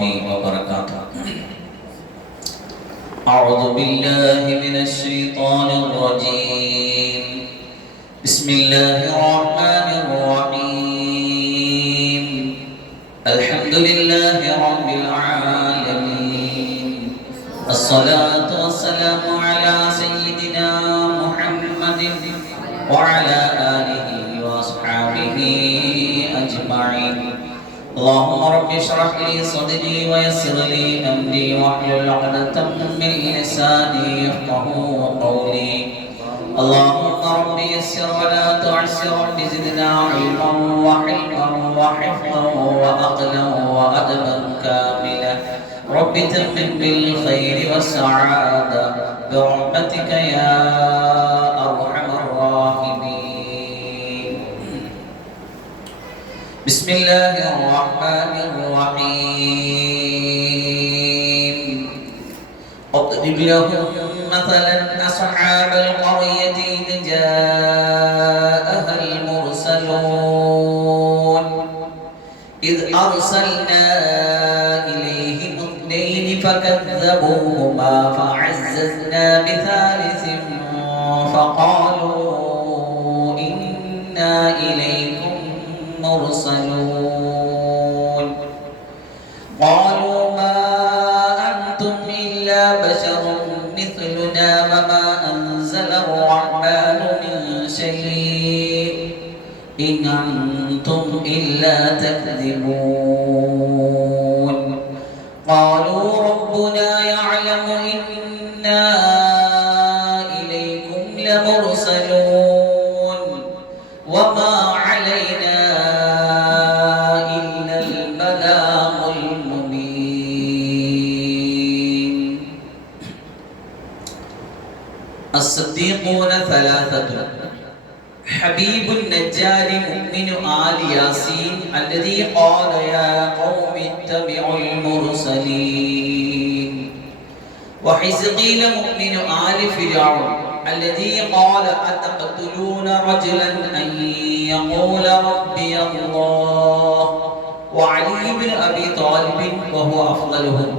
الله وبركاته. أعوذ بالله من الشيطان الرجيم. بسم الله الرحمن الرحيم. الحمد لله رب العالمين. الصلاة والسلام على سيدنا محمد وعلى آله وأصحابه أجمعين. اللهم رب اشرح لي صدري ويسر لي أمري واحلل عقدة من لساني يفقهوا قولي. اللهم رب يسر ولا تعسر زدنا علما وحلما وحفظا وعقلا وأدبا كاملا. رب تمم بالخير والسعادة برحمتك يا أرحم الراحمين. بسم الله الرحمن الرحيم. اضرب لهم مثلا أصحاب القرية إذ جاءها المرسلون إذ أرسلنا إليهم اثنين فكذبوهما فعززنا بثالث فقالوا إنا إليكم مرسلون. قالوا ما أنتم إلا بشر مثلنا وما أنزل الرحمن من شيء إن أنتم إلا تكذبون. قالوا ربنا يعلم إنا إليكم لمرسلون وما علينا إلا البلاغ المبين. الصديقون ثلاثة: حبيب النجار مؤمن آل ياسين الذي قال يا قوم اتبعوا المرسلين. وحزقيل مؤمن آل فرعون الذي قال أتقتلون رجلا أن يقول ربي الله. وعلي بن أبي طالب وهو أفضلهم.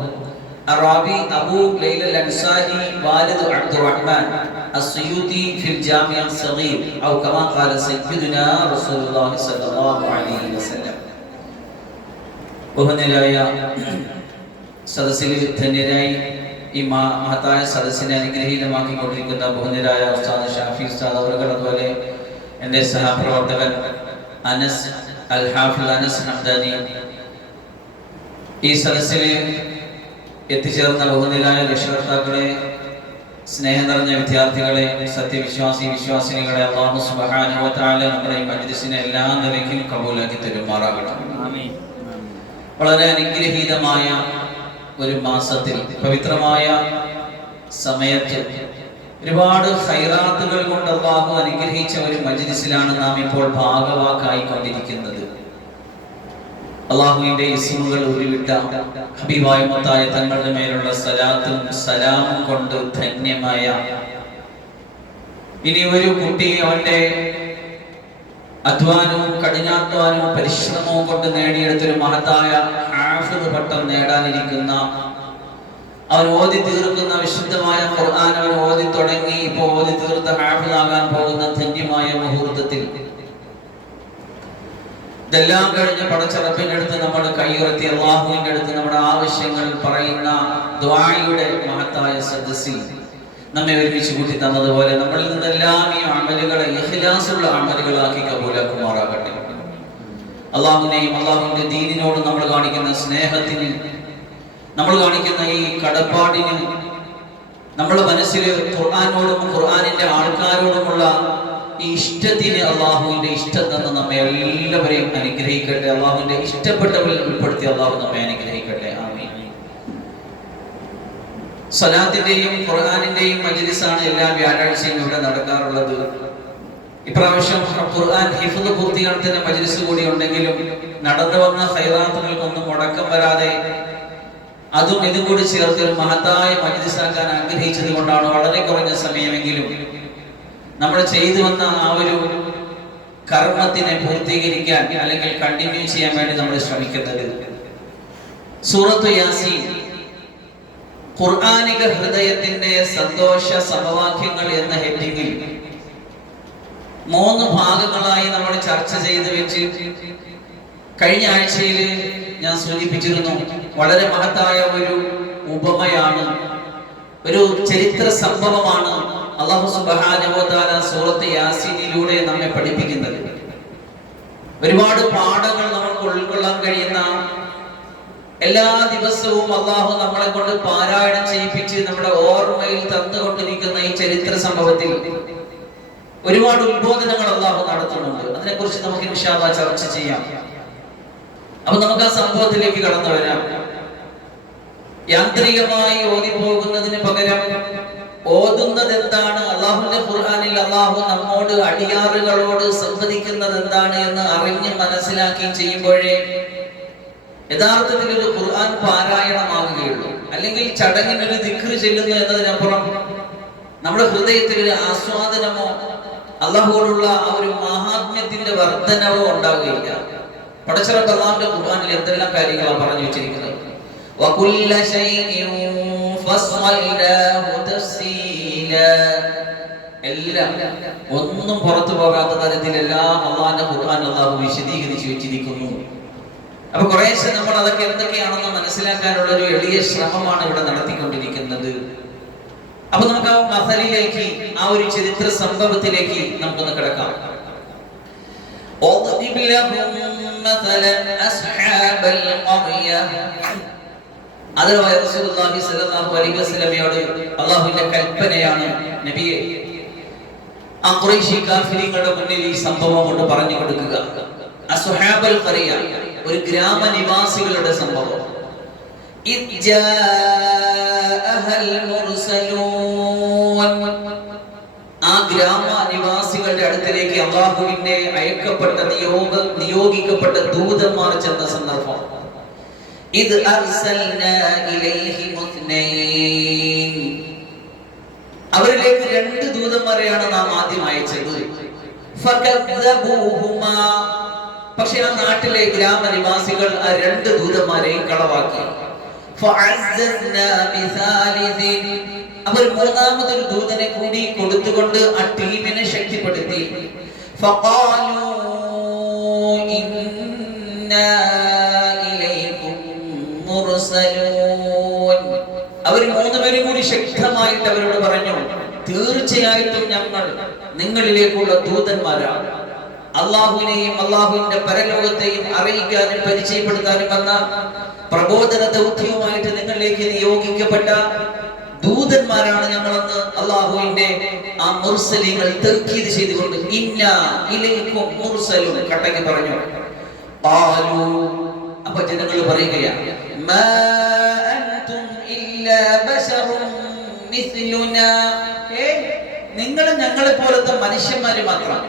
الرابي أبو ليلى الأنصاري والد عبد الرحمن السيوطي في الجامع الصغير أو كما قال سيدنا رسول الله صلى الله عليه وسلم. ബഹുനിലയ സദസ്സിൽ ധന്യരായി ഈ മഹത്തായ സദസ്സിനെ അനുഗ്രഹീതമാക്കിക്കൊണ്ടിരിക്കുന്ന ബഹുനിരായ ഉസ്താദ് ഷാഫി ഉസ്താദ് അവറുകൾ, അതുപോലെ എൻ്റെ സഹപ്രവർത്തകൻ അനസ് അൽ ഹാഫിൽ അനസ് ഹംദാനി, ഈ സദസ്സിൽ എത്തിച്ചേർന്ന ബഹുനിരായ രക്ഷകർത്താക്കളെ, സ്നേഹം നിറഞ്ഞ വിദ്യാർത്ഥികളെ, വിശ്വാസിനികളെ, അല്ലാഹു സുബ്ഹാനഹു വ തആല നമ്മുടെ ഈ മജ്ലിസിനെ എല്ലാ നിലയ്ക്കും കബൂലാക്കി തരുമാറാകട്ടെ. വളരെ അനുഗ്രഹീതമായ ഒരു മാസത്തിൽ, പവിത്രമായ സമയത്ത്, ഒരുപാട് ഖൈറാത്തുകൾ കൊണ്ട് അല്ലാഹു അനുഗ്രഹിച്ച ഒരു മജ്ലിസിലാണ് നാം ഇപ്പോൾ ഭാഗവാക്കായിക്കൊണ്ടിരിക്കുന്നത്. അല്ലാഹുവിന്റെ ഇസ്മുകൾ ഉരുവിട്ട ഹബീബായ മുത്തായ തങ്ങളുടെ മേലുള്ള സലാത്തും സലാമും കൊണ്ട് ധന്യമായ, ഇനി ഒരു കുട്ടി അവന്റെ അധ്വാനവും കഠിനാധ്വാനവും പരിശ്രമവും കൊണ്ട് നേടിയെടുത്തൊരു മഹത്തായ ഹാഫിദ് പട്ടം നേടാനിരിക്കുന്ന, അവൻ ഓതി തീർക്കുന്ന വിശുദ്ധമായ ഖുർആൻ അവൻ ഓതി തുടങ്ങി ഇപ്പോൾ ഓതി തീർത്ത ഹാഫിദാകാൻ പോകുന്ന ധന്യമായ മുഹൂർത്തത്തിൽ ഇതെല്ലാം കഴിഞ്ഞ് പടച്ചറപ്പിന്റെ അടുത്ത് നമ്മൾ കൈയുയർത്തി അല്ലാഹുവിന്റെ അടുത്ത് നമ്മുടെ ആവശ്യങ്ങൾ പറയുന്ന ദുആയുടെ മഹത്തായ സദസ്സിൽ നമ്മെ ഒരുമിച്ച് കൂട്ടി തന്നതുപോലെ നമ്മളിൽ നിന്നെല്ലാം ഈ അമലുകളെ ഇഖ്ലാസുള്ള അമലുകളാക്കി കബൂലാക്കുമാറാകട്ടെ. അല്ലാഹുവിനെയും അല്ലാഹുവിന്റെ ദീനിനോട് നമ്മൾ കാണിക്കുന്ന സ്നേഹത്തിന്, നമ്മൾ കാണിക്കുന്ന ഈ കടപ്പാടിന്, നമ്മുടെ മനസ്സിൽ ഖുർആനോടും ഖുർആനിന്റെ ആൾക്കാരോടുമുള്ള ഈ ഇഷ്ടത്തിന് അല്ലാഹുവിന്റെ ഇഷ്ടം തന്ന് നമ്മെ എല്ലാവരെയും അനുഗ്രഹിക്കട്ടെ. അല്ലാഹുവിന്റെ ഇഷ്ടപ്പെട്ടവരിൽ ഉൾപ്പെടുത്തി അല്ലാഹു നമ്മെ അനുഗ്രഹിക്കട്ടെ. ആമീൻ. സ്വലാത്തിന്റെയും ഖുർആനിന്റെയും മജ്ലിസാണ് എല്ലാ വ്യാഴാഴ്ചയും ഇവിടെ നടക്കാറുള്ളത്. ഇപ്രാവശ്യം ഖുർആൻ ഹിഫ്ദ് പൂർത്തീകരണത്തിന്റെ മജ്ലിസ് കൂടി ഉണ്ടെങ്കിലും നടന്നു വന്ന ഖൈറാത്തുകൾക്കൊന്നും മുടക്കം വരാതെ അതും ഇതും കൂടി ചേർത്ത് ഒരു മഹത്തായ മജ്ലിസാക്കാൻ ആഗ്രഹിച്ചത് കൊണ്ടാണ് വളരെ കുറഞ്ഞ സമയമെങ്കിലും നമ്മൾ ചെയ്തു വന്ന ആ ഒരു കർമ്മത്തിനെ പൂർത്തീകരിക്കാൻ അല്ലെങ്കിൽ കണ്ടിന്യൂ ചെയ്യാൻ വേണ്ടി നമ്മൾ ശ്രമിക്കുന്നത്. സൂറത്തു യാസീൻ ഖുർആനിക ഹൃദയത്തിന്റെ സന്തോഷ സമവാക്യങ്ങൾ എന്ന ഹെഡിങ്ങിൽ 3 ഭാഗങ്ങളായി നമ്മൾ ചർച്ച ചെയ്ത് വെച്ച് കഴിഞ്ഞ ആഴ്ചയിൽ ഞാൻ സൂചിപ്പിച്ചിരുന്നു. വളരെ മഹത്തായ ഒരു ഉപമയാണ്, ഒരു ചരിത്ര സംഭവമാണ് അല്ലാഹു സുബ്ഹാനഹു വ തആല സൂറത്ത് യാസീനിലൂടെ നമ്മെ പഠിപ്പിക്കുന്നത്. ഒരുപാട് പാഠങ്ങൾ നമുക്ക് ഉൾക്കൊള്ളാൻ കഴിയുന്ന, എല്ലാ ദിവസവും അല്ലാഹു നമ്മളെ കൊണ്ട് പാരായണം ചെയ്യിപ്പിച്ച് നമ്മുടെ ഓർമ്മയിൽ തന്നുകൊണ്ടിരിക്കുന്ന ഈ ചരിത്ര സംഭവത്തിൽ ഒരുപാട് ഉത്ബോധനങ്ങൾ അല്ലാഹു നടത്തുന്നുണ്ട്. അതിനെക്കുറിച്ച് നമുക്ക് ഇൻഷാ അല്ലാഹ് ചർച്ച ചെയ്യാം. അപ്പൊ നമുക്ക് ആ സംഭവത്തിലേക്ക് കടന്നു വരാം. യാന്ത്രികമായി ഓതിപ്പോകുന്നതിന് പകരം ഓതുന്നത് എന്താണ്, അല്ലാഹുവിന്റെ ഖുർആനിൽ അല്ലാഹു നമ്മോട് അടിയാറുകളോട് സംവദിക്കുന്നത് എന്താണ് എന്ന് അറിഞ്ഞ് മനസ്സിലാക്കി ചെയ്യുമ്പോഴേ യഥാർത്ഥത്തിൽ ഒരു ഖുർആൻ പാരായണമാവുകയുള്ളൂ. അല്ലെങ്കിൽ ചടങ്ങിനൊരു ദിക്ർ ചെല്ലുന്നു എന്നതിനപ്പുറം നമ്മുടെ ഹൃദയത്തിൽ ഒരു ആസ്വാദനമോ അല്ലാഹുവോടുള്ള ആ ഒരു മഹാത്മ്യത്തിന്റെ വർധനവോ ഉണ്ടാവുകയില്ല. പടച്ചറബ് അല്ലാഹുവിന്റെ ഖുർആനിൽ എന്തെല്ലാം കാര്യങ്ങളാണ് പറഞ്ഞു വെച്ചിരിക്കുന്നത്. വകുല്ല ശൈഇൻ ഫസ്സൽനാഹു തഫ്സീലാ, എല്ലാം ഒന്നും പുറത്തു പോകാത്ത തരത്തിലെല്ലാം അല്ലാഹുവിന്റെ ഖുർആൻ അല്ലാഹു വിശദീകരിച്ചു വെച്ചിരിക്കുന്നു. അപ്പൊ കുറേശ്ശെ നമ്മൾ അതൊക്കെ എന്തൊക്കെയാണെന്ന് മനസ്സിലാക്കാനുള്ള ഒരു എളിയ ശ്രമമാണ് ഇവിടെ നടത്തിക്കൊണ്ടിരിക്കുന്നത്. അപ്പൊ നമുക്ക് ആ മസലിലേക്ക്, ആ ഒരു ചരിത്ര സംഭവത്തിലേക്ക് നമുക്കൊന്ന് കിടക്കാം. അതുപോലെ റസൂലുള്ളാഹി സ്വല്ലല്ലാഹു അലൈഹി വസല്ലമയോട് അല്ലാഹുവിന്റെ കൽപ്പനയാണ്, നബിയെ ആ ഖുറൈശി കാഫിരീങ്ങളുടെ മുന്നിൽ ഈ സംഭവം കൊണ്ട് പറഞ്ഞു കൊടുക്കുക. അസ്ഹാബൽ ഖറിയ, ഒരു ഗ്രാമനിവാസികളുടെ സംഭവം. ആ ഗ്രാമനിവാസികളുടെ അടുത്തിലേക്ക് അല്ലാഹുവിന്റെ അയക്കപ്പെട്ട നിയോഗിക്കപ്പെട്ട ദൂതന്മാർ ചെന്ന സന്ദർഭം. ഇത് അവരിലേക്ക് 2 ദൂതന്മാരെയാണ് നാം ആദ്യം അയച്ചത്. പക്ഷെ ആ നാട്ടിലെ ഗ്രാമനിവാസികൾ ആ 2 ദൂതന്മാരെയും കളവാക്കി. അവർ 3ാമതൊരു ദൂതനെ കൂടി കൊടുത്തുകൊണ്ട് ആ ടീമിനെ ശക്തിപ്പെടുത്തി. അവർ 3 പേരും കൂടി ശക്തമായിട്ട് അവരോട് പറഞ്ഞു, തീർച്ചയായിട്ടും ഞങ്ങൾ നിങ്ങളിലേക്കുള്ള ദൂതന്മാരാണ്. അള്ളാഹുവിനെയും അള്ളാഹുവിന്റെ പരലോകത്തെയും അറിയിക്കാനും പരിചയപ്പെടുത്താനും വന്ന പ്രബോധന ദൗത്യവുമായിട്ട് നിങ്ങളിലേക്ക് നിയോഗിക്കപ്പെട്ട ദൂതന്മാരാണ് ഞങ്ങളെന്ന് അള്ളാഹുവിന്റെ ആ മുർസലീങ്ങൾ തർക്കീദ് ചെയ്തുകൊണ്ട് ഇന്നാ ഇലൈക്കും മുർസലൂൻ കട്ടയ്ക്ക് പറഞ്ഞു. അപ്പൊ ജനങ്ങൾ പറയുകയാണ്, മാ അൻതും ഇല്ലാ ബശറുൻ മിസ്ലുനാ, നിങ്ങൾ ഞങ്ങളെ പോലത്തെ മനുഷ്യന്മാര് മാത്രമാണ്.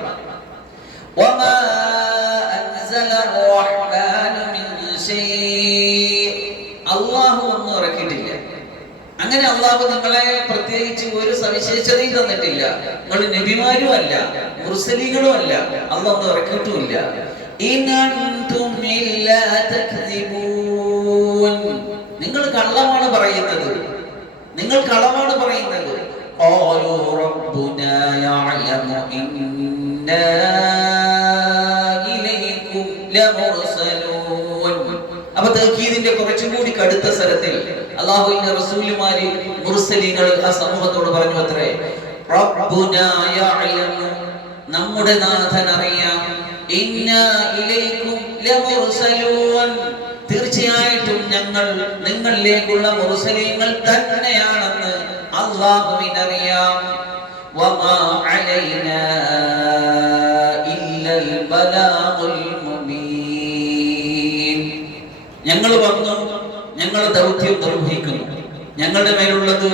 വമാ അൻസല റഹ്മാൻ മിൻ ശൈഇ, അല്ലാഹു ഒന്നും ഇറക്കിയിട്ടില്ല. അങ്ങനെ അല്ലാഹു നിങ്ങളെ പ്രത്യേകിച്ച് ഒരു സവിശേഷതയും തന്നിട്ടില്ല. നിങ്ങൾ നബിമാരും അല്ല, മുർസലീങ്ങളും അല്ല, അല്ലാഹു ഒന്നും ഇറക്കിയിട്ടുമില്ല. ഇൻ അൻതും ഇല്ലാ തക്ദിബൂൻ, നിങ്ങൾ കള്ളമാണ് പറയുന്നത്, നിങ്ങൾ കളവാണ് പറയുന്നത്. ഖാലൂ റബ്ബുനാ യഅലമു ഇന്നാ ഇലൈക്കും ലമുർസലൂൻ. അപ്പോൾ തൗഹീദിന്റെ കുറച്ചും കൂടി കടുത്ത സ്വരത്തിൽ അല്ലാഹുവിന്റെ റസൂലുമാരി മുർസലീങ്ങൾ ആ സമൂഹത്തോട് പറഞ്ഞു അത്രേ, റബ്ബുനാ യഅലമു, നമ്മുടെ നാഥൻ അറിയാം, ഇന്നാ ഇലൈക്കും ലമുർസലൂൻ, തീർച്ചയായിട്ടും ഞങ്ങൾ നിങ്ങളിലേക്കുള്ള മുർസലീങ്ങൾ തന്നെയാണെന്ന് അല്ലാഹുവിനറിയാം. വമാ അലൈനാ ഇല്ലൽ ബലാഗുൽ മുബീൻ, ഞങ്ങൾ വന്നു, ഞങ്ങൾ ദൗത്യം നിർവഹിക്കുന്നു, ഞങ്ങളുടെ മേലുള്ളത്,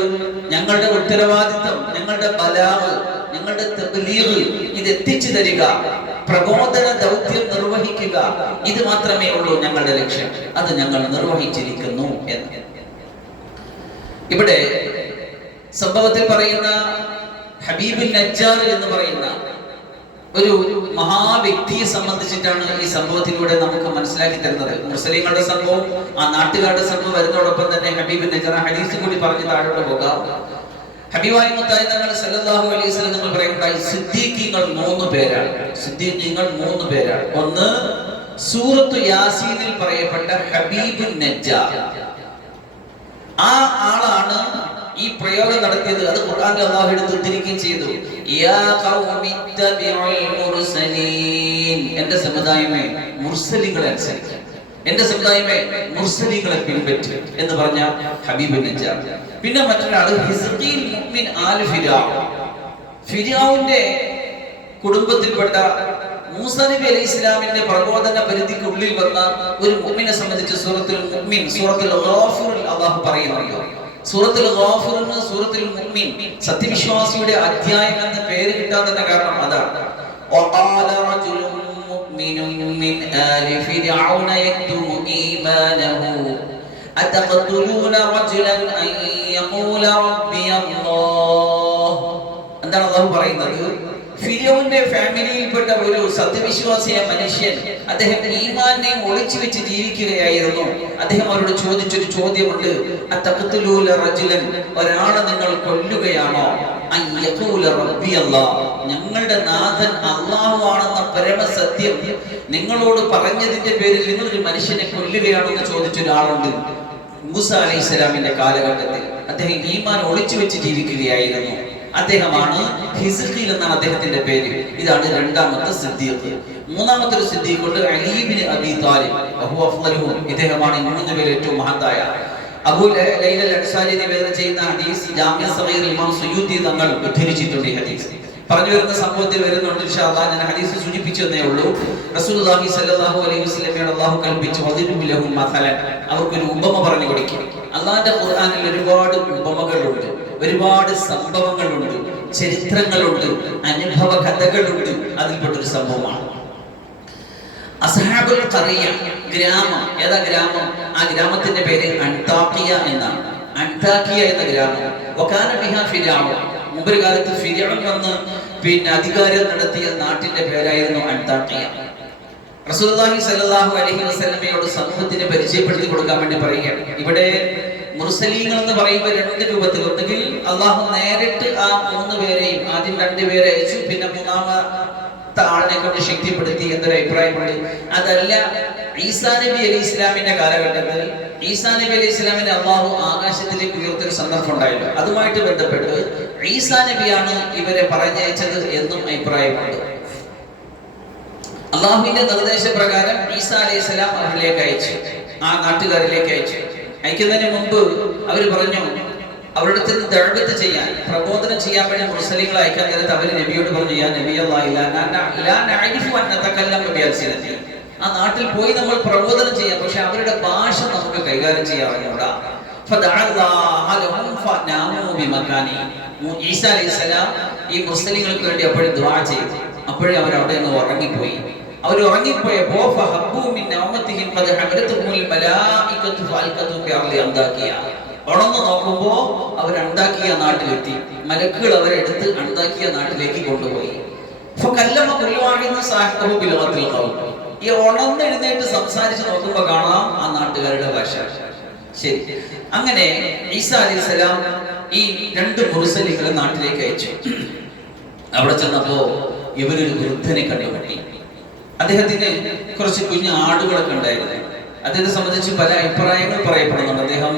ഞങ്ങളുടെ ഉത്തരവാദിത്തം, ഞങ്ങളുടെ ബലാഗ്, ഞങ്ങളുടെ തബ്ലീഗ്, ഇത് എത്തിച്ചു തരിക, പ്രബോധന ദൗത്യം നിർവഹിക്കുക, ഇത് മാത്രമേ ഉള്ളൂ ഞങ്ങളുടെ ലക്ഷ്യം. അത് ഞങ്ങൾ നിർവഹിച്ചിരിക്കുന്നു എന്ന്. ഇവിടെ സംഭവത്തിൽ പറയുന്ന ഹബീബുൽ നജ്ജാർ എന്ന് പറയുന്ന ഒരു മഹാവ്യക്തിയെ സംബന്ധിച്ചിട്ടാണ് ഈ സംഭവത്തിലൂടെ നമുക്ക് മനസ്സിലാക്കി തരുന്നത്. മുസ്ലിങ്ങളുടെ സംഭവം, ആ നാട്ടുകാരുടെ സംഭവം വരുന്നതോടൊപ്പം തന്നെ ഹബീബ് നജറ ഹദീസ് കൂടി പറഞ്ഞ് താഴോട്ട് പോകാം. ഹബീബായി മുത്തായി തങ്ങൾ സല്ലല്ലാഹു അലൈഹി വസല്ലം നമ്മൾ പറയുണ്ടായി, സിദ്ദീഖീങ്ങൾ 3 പേരാണ്. സിദ്ദീഖീങ്ങൾ 3 പേരാണ്. ഒന്ന്, സൂറത്തു യാസീനിൽ പറയപ്പെട്ട ഹബീബുൻ നജ്ജാർ. ആ ആളാണ് ഈ പ്രയോഗം നടത്തിയത്. അത് ഖുർആനിൽ അല്ലാഹു എടുത്ത് ഉദ്ധരിക്കുകയും ചെയ്തു. യാ ഖൗമി തബിഉൽ മുർസലീൻ, എന്റെ സമുദായമേ മുർസലികളെ അനുസരിക്കുക, എന്റെ സമുദായമേ മുർസലികളെ പിൻപറ്റുക എന്ന് പറഞ്ഞ ഹബീബുൻ നജ്ജാർ. പിന്നെ മറ്റൊരാൾ ഹിസ്ഖീൽ മുഅ്മിൻ ആൽ ഫിർഔൻ. ഫിർഔന്റെ കുടുംബത്തിൽപ്പെട്ട മൂസാ നബി അലൈഹി ഇസ്ലാമിന്റെ പ്രബോധന പരിധിക്കുള്ളിൽ വന്ന ഒരു മുഅ്മിനെ സംബന്ധിച്ച് സൂറത്തുൽ മുഅ്മിൻ, സൂറത്തുൽ ഗാഫിറിൽ അല്ലാഹു പറയുന്നുണ്ട്. സൂറത്തുൽ ഗാഫിറിന് സൂറത്തുൽ മുഅ്മിൻ, സത്യവിശ്വാസിയുടെ അധ്യായം എന്ന പേര് കിട്ടാൻ തന്നെ കാരണം അതാണ്. വഖാല റജുലുൻ മുഅ്മിനുൻ മിൻ ആലി ഫിർഔന യക്തുമു ഈമാനഹു അതഖതുലൂന റജുലൻ അൻ യഖൂല റബ്ബിയല്ലാഹ്. എന്താണ് അല്ലാഹു പറയുന്നത്? ഫിർഔന്റെ ഫാമിലിയിൽപ്പെട്ട ഒരു സത്യവിശ്വാസിയായ മനുഷ്യൻ, അദ്ദേഹം ഈമാനെ ഒളിച്ചു വെച്ച് ജീവിക്കുകയായിരുന്നു. അദ്ദേഹം അവരോട് ചോദിച്ചൊരു ചോദ്യമുണ്ട്. അതഖതുലൂന റജുലൻ, ഒരാളെ നിങ്ങൾ കൊല്ലുകയാണോ? അൻ യഖൂല റബ്ബിയല്ലാഹ്, ഞങ്ങളുടെ നാഥൻ അല്ലാഹു ആണെന്ന പരമസത്യം നിങ്ങളോട് പറഞ്ഞതിന്റെ പേരിൽ നിങ്ങൾ ഒരു മനുഷ്യനെ കൊല്ലുകയാണോ എന്ന് ചോദിച്ചൊരാളുണ്ട്. മൂസാ അലൈഹിസ്സലാമിന്റെ കാലഘട്ടത്തിൽ അദ്ദേഹം ഈമാൻ ഒളിച്ചു വെച്ച് ജീവിക്കുകയായിരുന്നു. അദ്ദേഹമാണ് ഹിസ്ഖീൽ എന്നാണ് അദ്ദേഹത്തിന്റെ പേര്. ഇതാണ് രണ്ടാമത്തെ സിദ്ദീഖ്. മൂന്നാമത്തെ ഒരു സിദ്ദീഖ് ഉണ്ട്, അലി ഇബ്നു അബീ താലിബ്. വഹുവ അഫ്ളലുഹും, ഇദ്ദേഹമാണ് ഈ 3 പേരിൽ ഏറ്റവും മഹത്തായ. അബൂ ലൈല അൽ അൻസാരി നിവേദനം ചെയ്യുന്ന ഹദീസ് ജാമിഅ സഗീർ ഇമാം സുയൂത്തി തങ്ങൾ ഉദ്ധരിച്ചിട്ടുണ്ട്. ഈ ഹദീസ് പറഞ്ഞു വരുന്ന സംഭവത്തിൽ വരുന്നുണ്ട്. ഇൻഷാ അല്ലാഹ് ഞാൻ ഹദീസ് സൂചിപ്പിച്ചു എന്നേ ഉള്ളൂ. റസൂലുള്ളാഹി സ്വല്ലല്ലാഹു അലൈഹി വസല്ലമയോട് അല്ലാഹു കൽപ്പിച്ചു, വദിറു ലഹും മസലൻ, അവർക്കൊരു ഉപമ പറഞ്ഞു കൊടുക്കുക. അല്ലാഹുവിന്റെ ഖുർആനിൽ ഒരുപാട് ഉപമകളുണ്ട്, ഒരുപാട് സംഭവങ്ങളുണ്ട്, ചരിത്രങ്ങളുണ്ട്, അനുഭവ കഥകളുണ്ട്. അതിൽപ്പെട്ടൊരു സംഭവമാണ് അസ്ഹാബുൽ ഖറിയ, ഗ്രാമം. ഏതാ ഗ്രാമം? ആ ഗ്രാമത്തിന്റെ പേര് അൻതാഖിയ എന്നാണ്. അൻതാഖിയ എന്ന ഗ്രാമം. വകാന ബിഹാ ഫിർഔൻ, മുമ്പൊരു കാലത്ത് ഫിർഔൻ വന്ന് അധികാരം നടത്തിയ നാട്ടിന്റെ പേരായിരുന്നു അൻതാഖിയ. റസൂലുള്ളാഹി സ്വല്ലല്ലാഹു അലൈഹി വസല്ലമയോട് സമൂഹത്തിന് പരിചയപ്പെടുത്തി കൊടുക്കാൻ വേണ്ടി പറയുകയാണ്. ഇവിടെ മുർസലീങ്ങൾ എന്ന് പറയുമ്പോൾ 2 രൂപത്തിൽ. ഒന്നുകിൽ അള്ളാഹു നേരിട്ട് ആ 3 പേരെയും, ആദ്യം 2 പേരെ അയച്ചു, പിന്നെ 3ാമത്തെ ആളിനെ കൊണ്ട് ശക്തിപ്പെടുത്തി എന്നൊരു അഭിപ്രായമുണ്ട്. അതല്ല, ഈസാ നബി അലൈഹി ഇസ്ലാമിന്റെ കാലഘട്ടത്തിൽ ഈസാ നബി അലൈഹി ഇസ്ലാമിനെ അള്ളാഹു ആകാശത്തിലേക്ക് ഉയർത്തിയൊരു സന്ദർഭം ഉണ്ടായിരുന്നു. അതുമായിട്ട് ബന്ധപ്പെട്ട് ഈസാ നബിയാണ് ഇവരെ പറഞ്ഞയച്ചത് എന്നും അഭിപ്രായമുണ്ട്. അള്ളാഹുവിന്റെ നിർദ്ദേശപ്രകാരം ഈസാ അലൈഹി സ്വലാം അവരിലേക്ക് അയച്ചു, ആ നാട്ടുകാരിലേക്ക് അയച്ചു. അയക്കുന്നതിന് മുമ്പ് അവർ പറഞ്ഞു, അവരുടെ അടുത്ത് ദഅവത്ത് ചെയ്യാൻ, പ്രബോധനം ചെയ്യാൻ വേണ്ടി മുസ്ലിങ്ങളെ അയക്കാൻ നേരത്ത് അവർ നബിയോട് പറഞ്ഞു, യാ നബിയല്ലാഹി ലാ നഅരിഫു അൻ നതകല്ലമ ബിഅൽസിനതി, ആ നാട്ടിൽ പോയി നമ്മൾ പ്രബോധനം ചെയ്യാം, പക്ഷെ അവരുടെ ഭാഷ നമുക്ക് കൈകാര്യം ചെയ്യാൻ അറിഞ്ഞൂടാ. ഈസാ അലൈഹിസ്സലാം ഈ മുസ്ലിങ്ങൾക്ക് വേണ്ടി അപ്പോഴും ദുആ ചെയ്തു. അപ്പോഴേ അവർ അവിടെ നിന്ന് ഉറങ്ങിപ്പോയി. അവർ ഉറങ്ങിപ്പോയപ്പോ ഉണർന്നു നോക്കുമ്പോ അവർ അന്താക്കിയ നാട്ടിലെത്തി. മലക്കുകൾ അവരെ എടുത്ത് അന്താക്കിയ നാട്ടിലേക്ക് കൊണ്ടുപോയി. ഈ ഉണർന്ന് എഴുന്നേറ്റ് സംസാരിച്ച് നോക്കുമ്പോ കാണാം ആ നാട്ടുകാരുടെ ഭാഷ. ശരി, അങ്ങനെ ഈസാ അലൈഹിസ്സലാം ഈ 2 മുർസലികളെ നാട്ടിലേക്ക് അയച്ചു. അവിടെ ചെന്നപ്പോ ഇവരൊരു വൃദ്ധനെ കണ്ടുപിടി. അദ്ദേഹത്തിന് കുറച്ച് കുഞ്ഞു ആടുകളൊക്കെ ഉണ്ടായിരുന്നു. അദ്ദേഹത്തെ സംബന്ധിച്ച് പല അഭിപ്രായങ്ങൾ പറയപ്പെടുന്നുണ്ട്. അദ്ദേഹം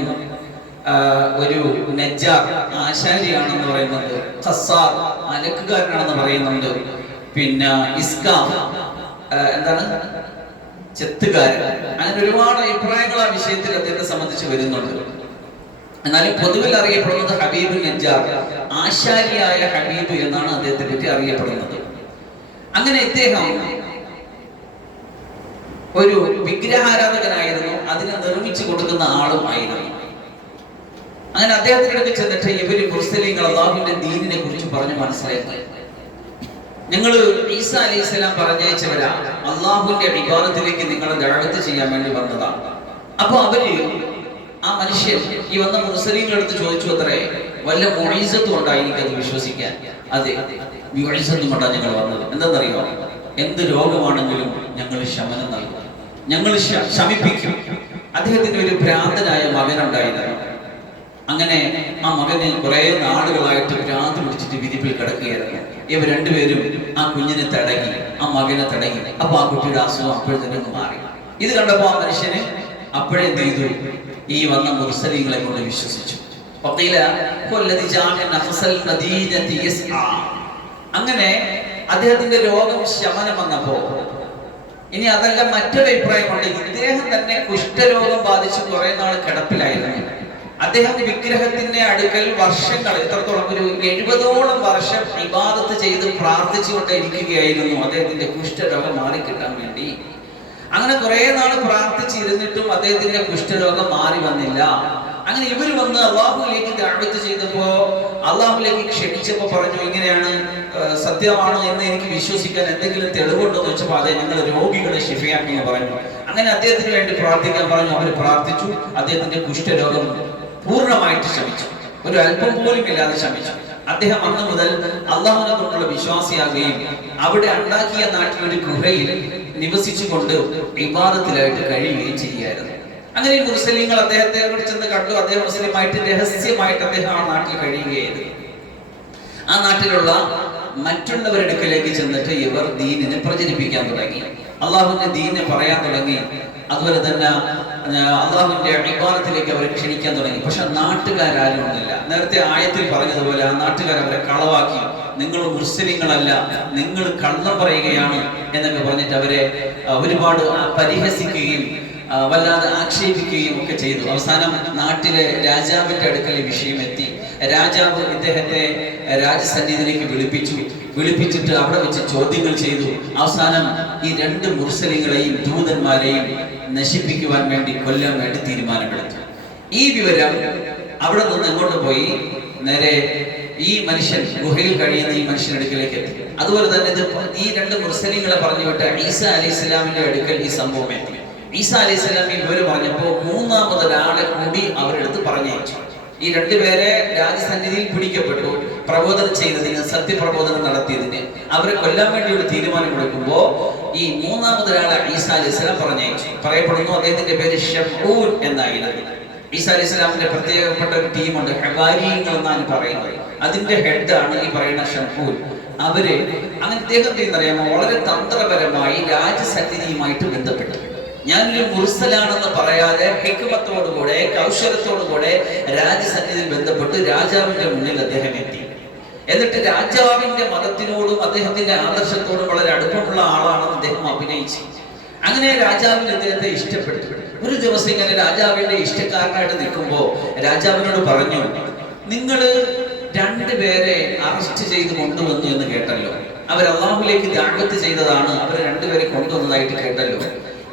ഒരു നജ്ജാർ, ആശാരിയാണെന്ന് പറയുന്നുണ്ട്. ഖസ്സാർ, അലക്കുകാരനാണെന്ന് പറയുന്നുണ്ട്. പിന്നെ ഇസ്കാം, എന്താണ്, ചെത്തുകാരൻ. അങ്ങനെ ഒരുപാട് അഭിപ്രായങ്ങൾ ആ വിഷയത്തിൽ അദ്ദേഹത്തെ സംബന്ധിച്ച് വരുന്നുണ്ട്. എന്നാലും പൊതുവിൽ അറിയപ്പെടുന്നത് ഹബീബ് നജ്ജാർ, ആശാരിയായ ഹബീബ് എന്നാണ് അദ്ദേഹത്തെ പറ്റി അറിയപ്പെടുന്നത്. അങ്ങനെ ഇദ്ദേഹം ഒരു വിഗ്രഹാരാധകനായിരുന്നു, അതിനെ നിർമ്മിച്ചു കൊടുക്കുന്ന ആളും ആയിരുന്നു. അങ്ങനെ അദ്ദേഹത്തിനടുത്ത് ചെന്നിട്ട് ഇവര് മുസ്ലിങ്ങൾ അല്ലാഹുവിന്റെ ദീനിനെ കുറിച്ച് പറഞ്ഞ് മനസ്സിലാക്കി. നിങ്ങൾ ഈസാ അലൈഹിസ്സലാം പറഞ്ഞയച്ചവരാ, അള്ളാഹുവിന്റെ ഇബാദത്തിലേക്ക് നിങ്ങളെ ദഅവത്ത് ചെയ്യാൻ വേണ്ടി വന്നതാണ്. അപ്പൊ അവര്, ആ മനുഷ്യൻ ഈ വന്ന മുസ്ലിങ്ങളെടുത്ത് ചോദിച്ചു അത്രേ, വല്ല മുഈസത്തും ഉണ്ടാ എനിക്കത് വിശ്വസിക്കാൻ? അതെ, മുഈസത്തും കൊണ്ടാ ഞങ്ങൾ വന്നത്. എന്താണെന്നറിയോ? എന്ത് രോഗമാണെങ്കിലും ഞങ്ങൾ ശമനം നൽകും, ഞങ്ങൾ ശമിപ്പിക്കും. അദ്ദേഹത്തിന് ഒരു ഭ്രാന്തനായ മകനുണ്ടായിരുന്നു. അങ്ങനെ ആ മകന് കുറെ നാളുകളായിട്ട് ഭ്രാന്ത് പിടിച്ചിട്ട് വിരിപ്പിൽ കിടക്കുകയായിരുന്നു. ഇവർ രണ്ടുപേരും ആ കുഞ്ഞിനെ തടങ്ങി, ആ മകനെ തടങ്ങി. അപ്പൊ ആ കുട്ടിയുടെ അസുഖം അപ്പോഴത്തേക്ക് മാറി. ഇത് കണ്ടപ്പോ ആ മനുഷ്യന് അപ്പോഴേ എന്ത് ചെയ്തു? ഈ വന്ന മുർസലീങ്ങളെ കൊണ്ട് വിശ്വസിച്ചു. അങ്ങനെ അദ്ദേഹത്തിന്റെ രോഗം ശമനം വന്നപ്പോ, ഇനി അതല്ല മറ്റൊരു അഭിപ്രായമുണ്ട്, ഇദ്ദേഹം തന്നെ കുഷ്ഠരോഗം ബാധിച്ച് കുറെ നാൾ കിടപ്പിലായിരുന്നു. അദ്ദേഹം വിഗ്രഹത്തിന്റെ അടുക്കൽ വർഷങ്ങൾ, എത്രത്തോളം, ഒരു 70ഓളം വർഷം ഇബാദത്ത് ചെയ്ത് പ്രാർത്ഥിച്ചുകൊണ്ട് ഇരിക്കുകയായിരുന്നു അദ്ദേഹത്തിന്റെ കുഷ്ഠരോഗം മാറിക്കിട്ടാൻ വേണ്ടി. അങ്ങനെ കുറെ നാൾ പ്രാർത്ഥിച്ചിരുന്നിട്ടും അദ്ദേഹത്തിന്റെ കുഷ്ഠരോഗം മാറി വന്നില്ല. അങ്ങനെ ഇവർ വന്ന് അള്ളാഹുവിലേക്ക് ദഅവത്ത് ചെയ്തപ്പോ, അള്ളാഹുവിലേക്ക് ക്ഷണിച്ചപ്പോ പറഞ്ഞു, ഇങ്ങനെയാണ്, സത്യമാണോ എന്ന് എനിക്ക് വിശ്വസിക്കാൻ എന്തെങ്കിലും തെളിവുണ്ടോ എന്ന് വെച്ചപ്പോൾ അതെ, ഞങ്ങൾ രോഗികളെ ശിഫയാക്കുമെന്ന് പറഞ്ഞു. അങ്ങനെ അദ്ദേഹത്തിന് വേണ്ടി പ്രാർത്ഥിക്കാൻ പറഞ്ഞു. അവർ പ്രാർത്ഥിച്ചു. അദ്ദേഹത്തിന്റെ കുഷ്ഠരോഗം പൂർണ്ണമായിട്ട് ശമിച്ചു, ഒരു അല്പം പോലും ഇല്ലാതെ ശമിച്ചു. അദ്ദേഹം അന്ന് മുതൽ അള്ളാഹുവിനെ കൊണ്ടുള്ള വിശ്വാസിയാകുകയും അവിടെ ഉണ്ടാക്കിയ നാട്ടിൽ ഒരു ഗുഹയിൽ നിവസിച്ചുകൊണ്ട് ഇബാദത്തിലായിട്ട് കഴിയുകയും ചെയ്യുകയായിരുന്നു. അങ്ങനെ ഈ മുസ്ലിങ്ങൾ അദ്ദേഹത്തെ ചെന്ന് കണ്ടു. അദ്ദേഹം മുസ്ലിമായിട്ട് രഹസ്യമായിട്ട് അദ്ദേഹം ആ നാട്ടിൽ കഴിയുകയായിരുന്നു. ആ നാട്ടിലുള്ള മറ്റുള്ളവരുടെ അടുക്കലേക്ക് ചെന്നിട്ട് ഇവർ ദീനിനെ പ്രചരിപ്പിക്കാൻ തുടങ്ങി, അള്ളാഹുവിന്റെ ദീനിനെ പറയാൻ തുടങ്ങി. അതുപോലെ തന്നെ അള്ളാഹുവിന്റെ ഇബാദത്തിലേക്ക് അവരെ ക്ഷണിക്കാൻ തുടങ്ങി. പക്ഷെ നാട്ടുകാരും ഒന്നുമില്ല. നേരത്തെ ആയത്തിൽ പറഞ്ഞതുപോലെ ആ നാട്ടുകാർ അവരെ കളവാക്കി, നിങ്ങൾ മുസ്ലിങ്ങളല്ല, നിങ്ങൾ കള്ളം പറയുകയാണ് എന്നൊക്കെ പറഞ്ഞിട്ട് അവരെ ഒരുപാട് പരിഹസിക്കുകയും വല്ലാതെ ആക്ഷേപിക്കുകയും ഒക്കെ ചെയ്തു. അവസാനം നാട്ടിലെ രാജാവിന്റെ അടുക്കൽ വിഷയം എത്തി. രാജാവ് ഇദ്ദേഹത്തെ രാജസന്നിധിയിലേക്ക് വിളിപ്പിച്ചിട്ട് അവിടെ വെച്ച് ചോദ്യങ്ങൾ ചെയ്തു. അവസാനം ഈ രണ്ട് മുർസലിങ്ങളെയും ദൂതന്മാരെയും നശിപ്പിക്കുവാൻ വേണ്ടി കൊല്ലാൻ വേണ്ടി തീരുമാനമെടുത്തു. ഈ വിവരം അവിടെ നിന്ന് എങ്ങോട്ട് പോയി? നേരെ ഈ മനുഷ്യൻ, ഗുഹയിൽ കഴിയുന്ന ഈ മനുഷ്യന്റെ അടുക്കലേക്ക് എത്തി. അതുപോലെ തന്നെ ഈ രണ്ട് മുർസലിങ്ങളെ പറഞ്ഞു വിട്ട ഈസ അലൈഹി സ്വലാമിന്റെ അടുക്കൽ ഈ സംഭവം എത്തി. ഈസ അലൈഹി സ്വലാം ഈ വിവരം പറഞ്ഞപ്പോ മൂന്നാമതൊരാളെ കൂടി അവരെടുത്ത് പറഞ്ഞയച്ചു. ഈ രണ്ടുപേരെ രാജസന്നിധിയിൽ പിടിക്കപ്പെട്ടു. പ്രബോധനം ചെയ്തതിന്, സത്യപ്രബോധനം നടത്തിയതിന് അവരെ കൊല്ലാൻ വേണ്ടി ഒരു തീരുമാനമെടുക്കുമ്പോ ഈ മൂന്നാമതൊരാളെ ഈസ അലൈഹി സ്വലാം പറഞ്ഞയച്ചു. പറയപ്പെടുന്നു അദ്ദേഹത്തിന്റെ പേര് ഷംഊൻ എന്നായിരുന്നു. ഈസ അലൈഹി സ്വലാമിന്റെ പ്രത്യേകപ്പെട്ട ഒരു ടീമുണ്ട്, ഹവാരിയങ്ങൾ എന്നാണ് പറയുന്നത്. അതിന്റെ ഹെഡാണ് ഈ പറയുന്ന ഷംഊൻ. അവര് അങ്ങനെ അദ്ദേഹത്തെ എന്നറിയാമോ, വളരെ തന്ത്രപരമായി രാജസന്നിധിയുമായിട്ട് ബന്ധപ്പെട്ടു. ഞാനൊരു മുർസലാണെന്ന് പറയാതെ ഹിക്മത്തോടുകൂടെ, കൗശലത്തോടുകൂടെ രാജസന്നിധിയിൽ ബന്ധപ്പെട്ട് രാജാവിന്റെ മുന്നിൽ അദ്ദേഹം എത്തി. എന്നിട്ട് രാജാവിന്റെ മതത്തിനോടും അദ്ദേഹത്തിന്റെ ആദർശത്തോടും വളരെ അടുപ്പമുള്ള ആളാണെന്ന് അദ്ദേഹം അഭിനയിച്ചു. അങ്ങനെ രാജാവിന് അദ്ദേഹത്തെ ഇഷ്ടപ്പെട്ടു. ഒരു ദിവസം ഇങ്ങനെ രാജാവിന്റെ ഇഷ്ടക്കാരനായിട്ട് നിൽക്കുമ്പോ രാജാവിനോട് പറഞ്ഞു, നിങ്ങൾ രണ്ടുപേരെ അറസ്റ്റ് ചെയ്ത് കൊണ്ടുവന്നു എന്ന് കേട്ടല്ലോ, അവർ അള്ളാഹുവിലേക്ക് ദഅവത്ത് ചെയ്തതാണ്, അവരെ രണ്ടുപേരെ കൊണ്ടുവന്നതായിട്ട് കേട്ടല്ലോ.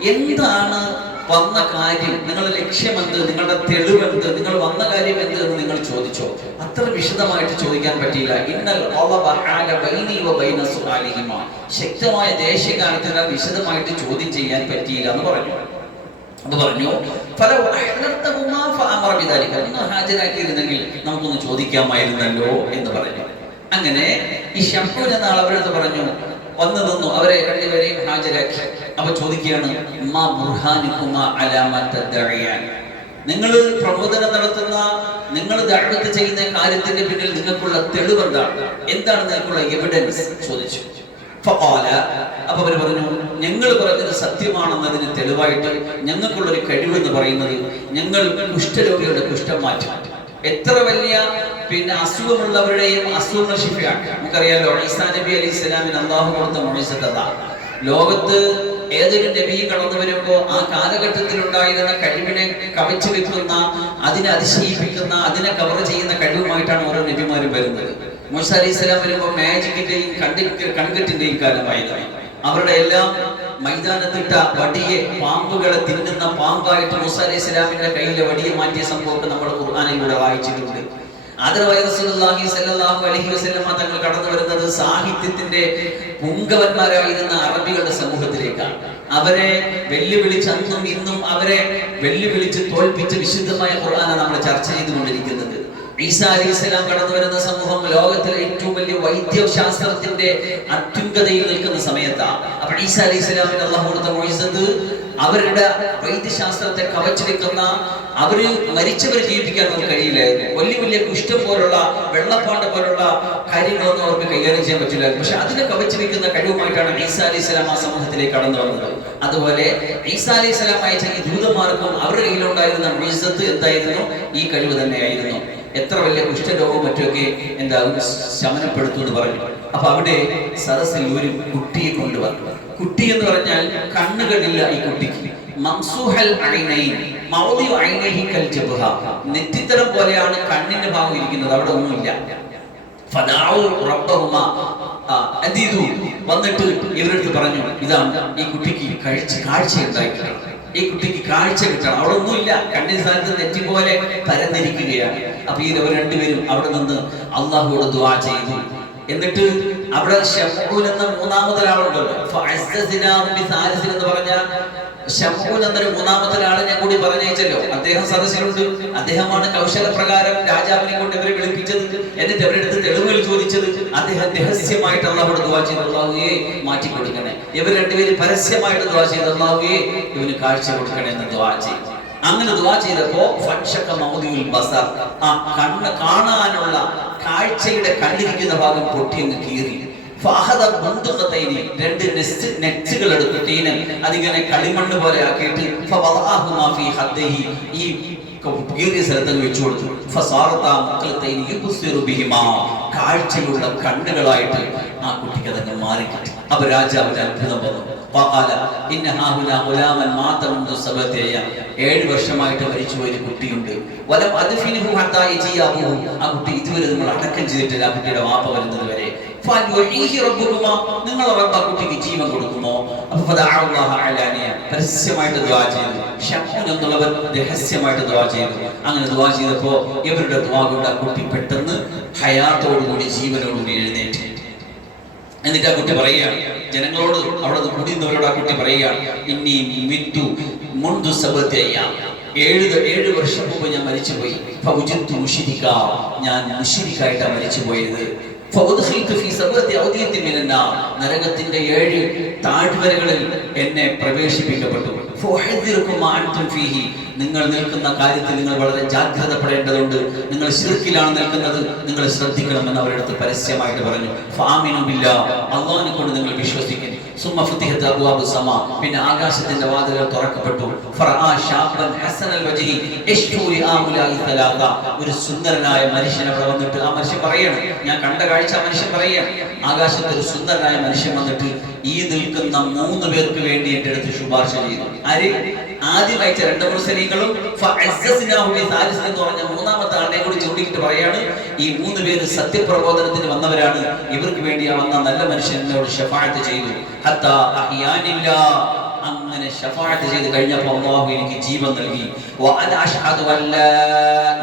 എന്താണ് വന്ന കാര്യം? നിങ്ങളുടെ ലക്ഷ്യമെന്ത്? നിങ്ങളുടെ തെളിവെന്ത്? നിങ്ങൾ വന്ന കാര്യം എന്ത് എന്ന് നിങ്ങൾ ചോദിച്ചോ? അത്ര വിശദമായിട്ട് ചോദിക്കാൻ പറ്റിയില്ല. ശക്തമായ ദേശീയകാലത്തിന് വിശദമായിട്ട് ചോദ്യം ചെയ്യാൻ പറ്റിയില്ല എന്ന് പറഞ്ഞു. അത് പറഞ്ഞു, ഹാജരാക്കിയിരുന്നെങ്കിൽ നമുക്കൊന്ന് ചോദിക്കാമായിരുന്നല്ലോ എന്ന് പറഞ്ഞു. അങ്ങനെ ഈ ഷംഊൻ എന്ന ആൾ അവരടുത്ത് പറഞ്ഞു, വന്നു നിന്നു. അവരെ രണ്ടുപേരെയും ഹാജരാക്കി. അപ്പൊ ചോദിക്കുകയാണ്, നിങ്ങൾ പ്രബോധനം നടത്തുന്ന, നിങ്ങൾ ദഅവത്ത് ചെയ്യുന്ന കാര്യത്തിന്റെ പിന്നിൽ നിങ്ങൾക്കുള്ള തെളിവ് എന്താണ്? എന്താണ് നിങ്ങൾക്കുള്ള എവിഡൻസ് ചോദിച്ചു. അപ്പൊ അവര് പറഞ്ഞു, ഞങ്ങൾ പറഞ്ഞത് സത്യമാണെന്നതിന് തെളിവായിട്ട് ഞങ്ങൾക്കുള്ളൊരു കഴിവെന്ന് പറയുന്നത് ഞങ്ങൾ കുഷ്ഠരോഗിയുടെ കുഷ്ഠം മാറ്റും. എത്ര വലിയ അസുഖമുള്ളവരുടെയും അസുഖങ്ങൾ ശിഫയാണ്. നമുക്കറിയാലോ, ഈസാ നബി അലൈഹി സ്വലാമിന് അല്ലാഹു കൊടുത്ത മുഅ്ജിസത്ത് അതാ. ലോകത്ത് ഏതൊരു നബിയും കടന്നു വരുമ്പോ ആ കാലഘട്ടത്തിൽ ഉണ്ടായിരുന്ന കഴിവിനെ കവച്ചു വെക്കുന്ന, അതിനെ അതിശയിപ്പിക്കുന്ന, അതിനെ കവർ ചെയ്യുന്ന കഴിവുമായിട്ടാണ് ഓരോ നബിമാരും വരുന്നത്. മൂസ അലൈഹി സ്വലാം വരുമ്പോൾ മാജിക്കിന്റെയും കൺകെട്ടിന്റെയും കാലമായിരുന്നു. അവരുടെ എല്ലാം മൈതാനത്തിട്ട വടിയെ, പാമ്പുകളെ തിന്നുന്ന പാമ്പായിട്ട് മൂസ അലൈഹി സ്വലാമിന്റെ കയ്യിലെ വടിയെ മാറ്റിയ സംഭവമൊക്കെ നമ്മൾ ഖുർആനിലൂടെ വായിച്ചിട്ടുണ്ട്. ആദരവായ റസൂലുള്ളാഹി സ്വല്ലല്ലാഹു അലൈഹി വസല്ലം തങ്ങൾ കടന്നു വരുന്നത് സാഹിത്യത്തിന്റെ പുങ്കവന്മാരായിരുന്ന അറബികളുടെ സമൂഹത്തിലേക്കാണ്. അവരെ വെല്ലുവിളിച്ച് അന്നും ഇന്നും അവരെ വെല്ലുവിളിച്ച് തോൽപ്പിച്ച വിശുദ്ധമായ ഖുർആനാണ് നമ്മൾ ചർച്ച ചെയ്തുകൊണ്ടിരിക്കുന്നത്. ഈസാ അലൈഹിസ്സലാം കടന്നു വരുന്ന സമൂഹം ലോകത്തിലെ ഏറ്റവും വലിയ വൈദ്യശാസ്ത്രത്തിന്റെ അത്യുന്നതയിൽ നിൽക്കുന്ന സമയത്താണ്. അപ്പോൾ ഈസാ അലൈഹിസ്സലാമിന് അല്ലാഹു കൊടുത്ത മുഅ്ജിസത്ത് അവരുടെ വൈദ്യശാസ്ത്രത്തെ കവച്ചെടുക്കുന്ന, അവര് മരിച്ചവരെ ജീവിപ്പിക്കാൻ അവർക്ക് കഴിയില്ലായിരുന്നു. വലിയ വലിയ കുഷ്ഠം പോലുള്ള വെള്ളപ്പാണ്ട് പോലുള്ള കാര്യങ്ങളൊന്നും അവർക്ക് കൈകാര്യം ചെയ്യാൻ പറ്റില്ലായിരുന്നു. പക്ഷെ അതിനെ കവച്ചു വെക്കുന്ന കഴിവുമായിട്ടാണ് ഈസാ അലൈഹിസ്സലാം ആ സമൂഹത്തിലേക്ക് കടന്നു വന്നത്. അതുപോലെ ഈസാ അലൈഹിസ്സലാം അയച്ച ഈ ദൂതന്മാർക്കും അവരുടെ കയ്യിലുണ്ടായിരുന്ന മുഅ്ജിസത്ത് എന്തായിരുന്നു? ഈ കഴിവ് തന്നെയായിരുന്നു. എത്ര വലിയ കുഷ്ഠരോഗവും മറ്റുമൊക്കെ എന്താകും ശമനപ്പെടുത്തു എന്ന് പറഞ്ഞു. അപ്പൊ അവിടെ സദസ്സിൽ ഒരു കുട്ടിയെ കൊണ്ടുവന്നു. കുട്ടി എന്ന് പറഞ്ഞാൽ കണ്ണുകളില്ല ഈ കുട്ടിക്ക്. മംസൂഹൽ ഐനൈൻ മൗദിഉ ഐനൈഹി കൽ ജബ്ഹ, നെറ്റിത്തരം പോലെയാണ് കണ്ണിന്റെ ഭാഗം ഇരിക്കുന്നത്, അവിടെ ഒന്നുമില്ല. ഫദാഉ റബ്ബഹുമാ, എന്തു വന്നിട്ട് ഇവരെടുത്ത് പറഞ്ഞു, ഇതാണ് ഈ കുട്ടിക്ക് കാഴ്ച ഉണ്ടായിട്ടുണ്ട്, ഈ കുട്ടിക്ക് കാഴ്ച കിട്ടണം. അവിടെ ഒന്നുമില്ല, കണ്ണിന് സ്ഥാനത്ത് നെറ്റി പോലെ പരന്നിരിക്കുകയാണ്. അപ്പൊ ഈ രണ്ടുപേരും അവിടെ നിന്ന് അള്ളാഹുവോട് ദുആ ചെയ്തു. എന്നിട്ട് അവിടെ ശമൂൻ എന്ന മൂന്നാമത്തെ ഒരാളുണ്ടല്ലോ, എന്ന് പറഞ്ഞ ശമൂൻ എന്നൊരു മൂന്നാമത്തെ ഒരാളിനെ കൂടി പറഞ്ഞയച്ചല്ലോ. അദ്ദേഹം സദസ്സിലുണ്ട്. അദ്ദേഹമാണ് കൗശലപ്രകാരം രാജാവിനെ കൊണ്ട് ഇവരെ വിളിപ്പിച്ചത്. എന്നിട്ട് അവരെടുത്ത് തെളിവുകൾ ചോദിച്ചത്. അദ്ദേഹം രഹസ്യമായിട്ട് അള്ളാഹുവോട് ദുആ ചെയ്തു, അല്ലാഹുവേ മാറ്റി കൊടുക്കണേ. ഇവർ രണ്ടുപേരും പരസ്യമായിട്ട് ദുആ ചെയ്തു, അല്ലാഹുവേ ഇവന് കാഴ്ച കൊടുക്കണേ എന്ന് ദുആ ചെയ്തു. അങ്ങനെ ദുആ ചെയ്തപ്പോ ഫൻഷക മൗദിഉൽ ബസർ, ആ കണ്ണ് കാണാനുള്ള കാഴ്ചയുടെ കണ്ണിരിക്കുന്ന ഭാഗം പൊട്ടിയങ്ങ് കീറി. ഫഅഖദ ബുന്ദഖതൈനി, രണ്ട് നെറ്റുകൾ എടുത്തു, തീനൻ അതിങ്ങനെ കളിമണ്ണ് പോലെ ആക്കിയിട്ട് ഫവദഅഹുമാ ഫീ ഹദ്ദിഹി, ഈ കീറിയ സ്ഥലത്ത് വെച്ചു കൊടുത്തു. ഫസാറതാ മുഖലതൈനി യുബ്സിറു ബിഹിമാ, കാഴ്ചയുള്ള കണ്ണുകളായിട്ട് ആ കുട്ടിക്ക് അതങ്ങ് മാറിക്കിട്ടി. അപ്പൊ രാജാവിന് അത്ഭുതം വന്നു. ഫഖാല ഇന്ന ഹാഹുനാ ഗുലാമൻ മാത മുൻദു 7 അയ്യാം, 7 വർഷമായിട്ട് മരിച്ചുപോയ ഒരു കുട്ടിയുണ്ട്. വലം അദ്ഫിനുഹു ഹത്താ യജിഅബു, ആ കുട്ടി ഇതുവരെ നമ്മൾ അടക്കം ചെയ്തിട്ടില്ല, ആ കുട്ടിയുടെ വാപ്പ വരുന്നത് വരെ. ഫൽയുഹീഹി റബ്ബുകുമാ, നിങ്ങളുടെ റബ്ബ് ആ കുട്ടിക്ക് ജീവൻ കൊടുക്കുമോ? അപ്പോൾ ഫദഅല്ലാഹു അലാനിയ, പരസ്യമായിട്ട് ദുആ ചെയ്തു. ശമൂൻ എന്നുള്ളവർ രഹസ്യമായിട്ട് ദുആ ചെയ്തു. അങ്ങനെ ദുആ ചെയ്തപ്പോൾ ഇവരുടെ ദുആ കൊണ്ട് ആ കുട്ടി പെട്ടെന്ന് ഹയാത്തോടുകൂടി ജീവനോടുകൂടി എഴുന്നേറ്റ്. എന്നിട്ട് ആ കുട്ടി പറയുകയാണ് ജനങ്ങളോട്, അവിടെ കൂടിയുന്നവരോട് ആ കുട്ടി പറയുകയാണ്, ഇന്നി മിറ്റു മുൻദു 7 അയ്യാം, 7 വർഷം മുമ്പ് ഞാൻ മരിച്ചുപോയി. ഫൗജിത്തു മുശ്രിക, ഞാൻ മുശ്രിക്കായിട്ടാണ് മരിച്ചുപോയത്. ഫൗദ്ഖിൽതു ഫീ 7 ഔദിയത്തിൻ മിനന്നാർ, നരകത്തിന്റെ 7 താഴ്വരകളിൽ എന്നെ പ്രവേശിപ്പിക്കപ്പെട്ടു. ഫൗഹദിറുകും മാ അൻതും ഫീഹി, നിങ്ങൾ നിൽക്കുന്ന കാര്യത്തിൽ നിങ്ങൾ വളരെ ജാഗ്രതപ്പെടേണ്ടതുണ്ട്. നിങ്ങൾ ശിർക്കിലാണ് നിൽക്കുന്നത്, നിങ്ങൾ ശ്രദ്ധിക്കണമെന്ന് അവരടുത്ത് പരസ്യമായിട്ട് പറഞ്ഞു. ഫാമിനു ബില്ലാഹ്, അല്ലാഹുവിനെ കൊണ്ട് നിങ്ങൾ വിശ്വസിക്കുന്നു. സുമ്മ ഫുതിഹത അബ്വാബു സമാ, പിന്നെ ആകാശത്തിന്റെ വാതിലുകൾ തുറക്കപ്പെട്ടു. ഫറആ ശാബൻ ഹസനൽ വജ്ഹി യശ്കു ലിആമുലായി തലാഖ, ഒരു സുന്ദരനായ മനുഷ്യൻ അവിടെ വന്നിട്ട്, ആ മനുഷ്യൻ പറയാണ്, ഞാൻ കണ്ട കാഴ്ച മനുഷ്യൻ പറയാണ്, ആകാശത്ത് ഒരു സുന്ദരനായ മനുഷ്യൻ വന്നിട്ട് ഈ നിൽക്കുന്ന 3 പേർക്ക് വേണ്ടി എൻ്റെ അടുത്ത് ശുപാർശ ചെയ്തു. ആര്? ആദ്യം അയച്ച 2 മുർസലീങ്ങളും ഫഅസ്സസ്നാഹു ബി സാലിസ് എന്ന് പറഞ്ഞ മൂന്നാമത്തെ ആളിനെ കൂടി ചൂണ്ടിക്കിട്ട് പറയാണ്, ഈ 3 പേര് സത്യപ്രബോധനത്തിന് വന്നവരാണ്, ഇവർക്ക് വേണ്ടി ആ വന്ന നല്ല മനുഷ്യൻ എന്നോട് ശഫാഅത്ത് ചെയ്തു. ഹത്താ അഹ്യാനില്ലാ, അങ്ങനെ ശഫാഅത്ത് ചെയ്ത് കഴിഞ്ഞപ്പോൾ അല്ലാഹു എനിക്ക് ജീവൻ നൽകി. വഅന അശ്ഹദു അല്ലാ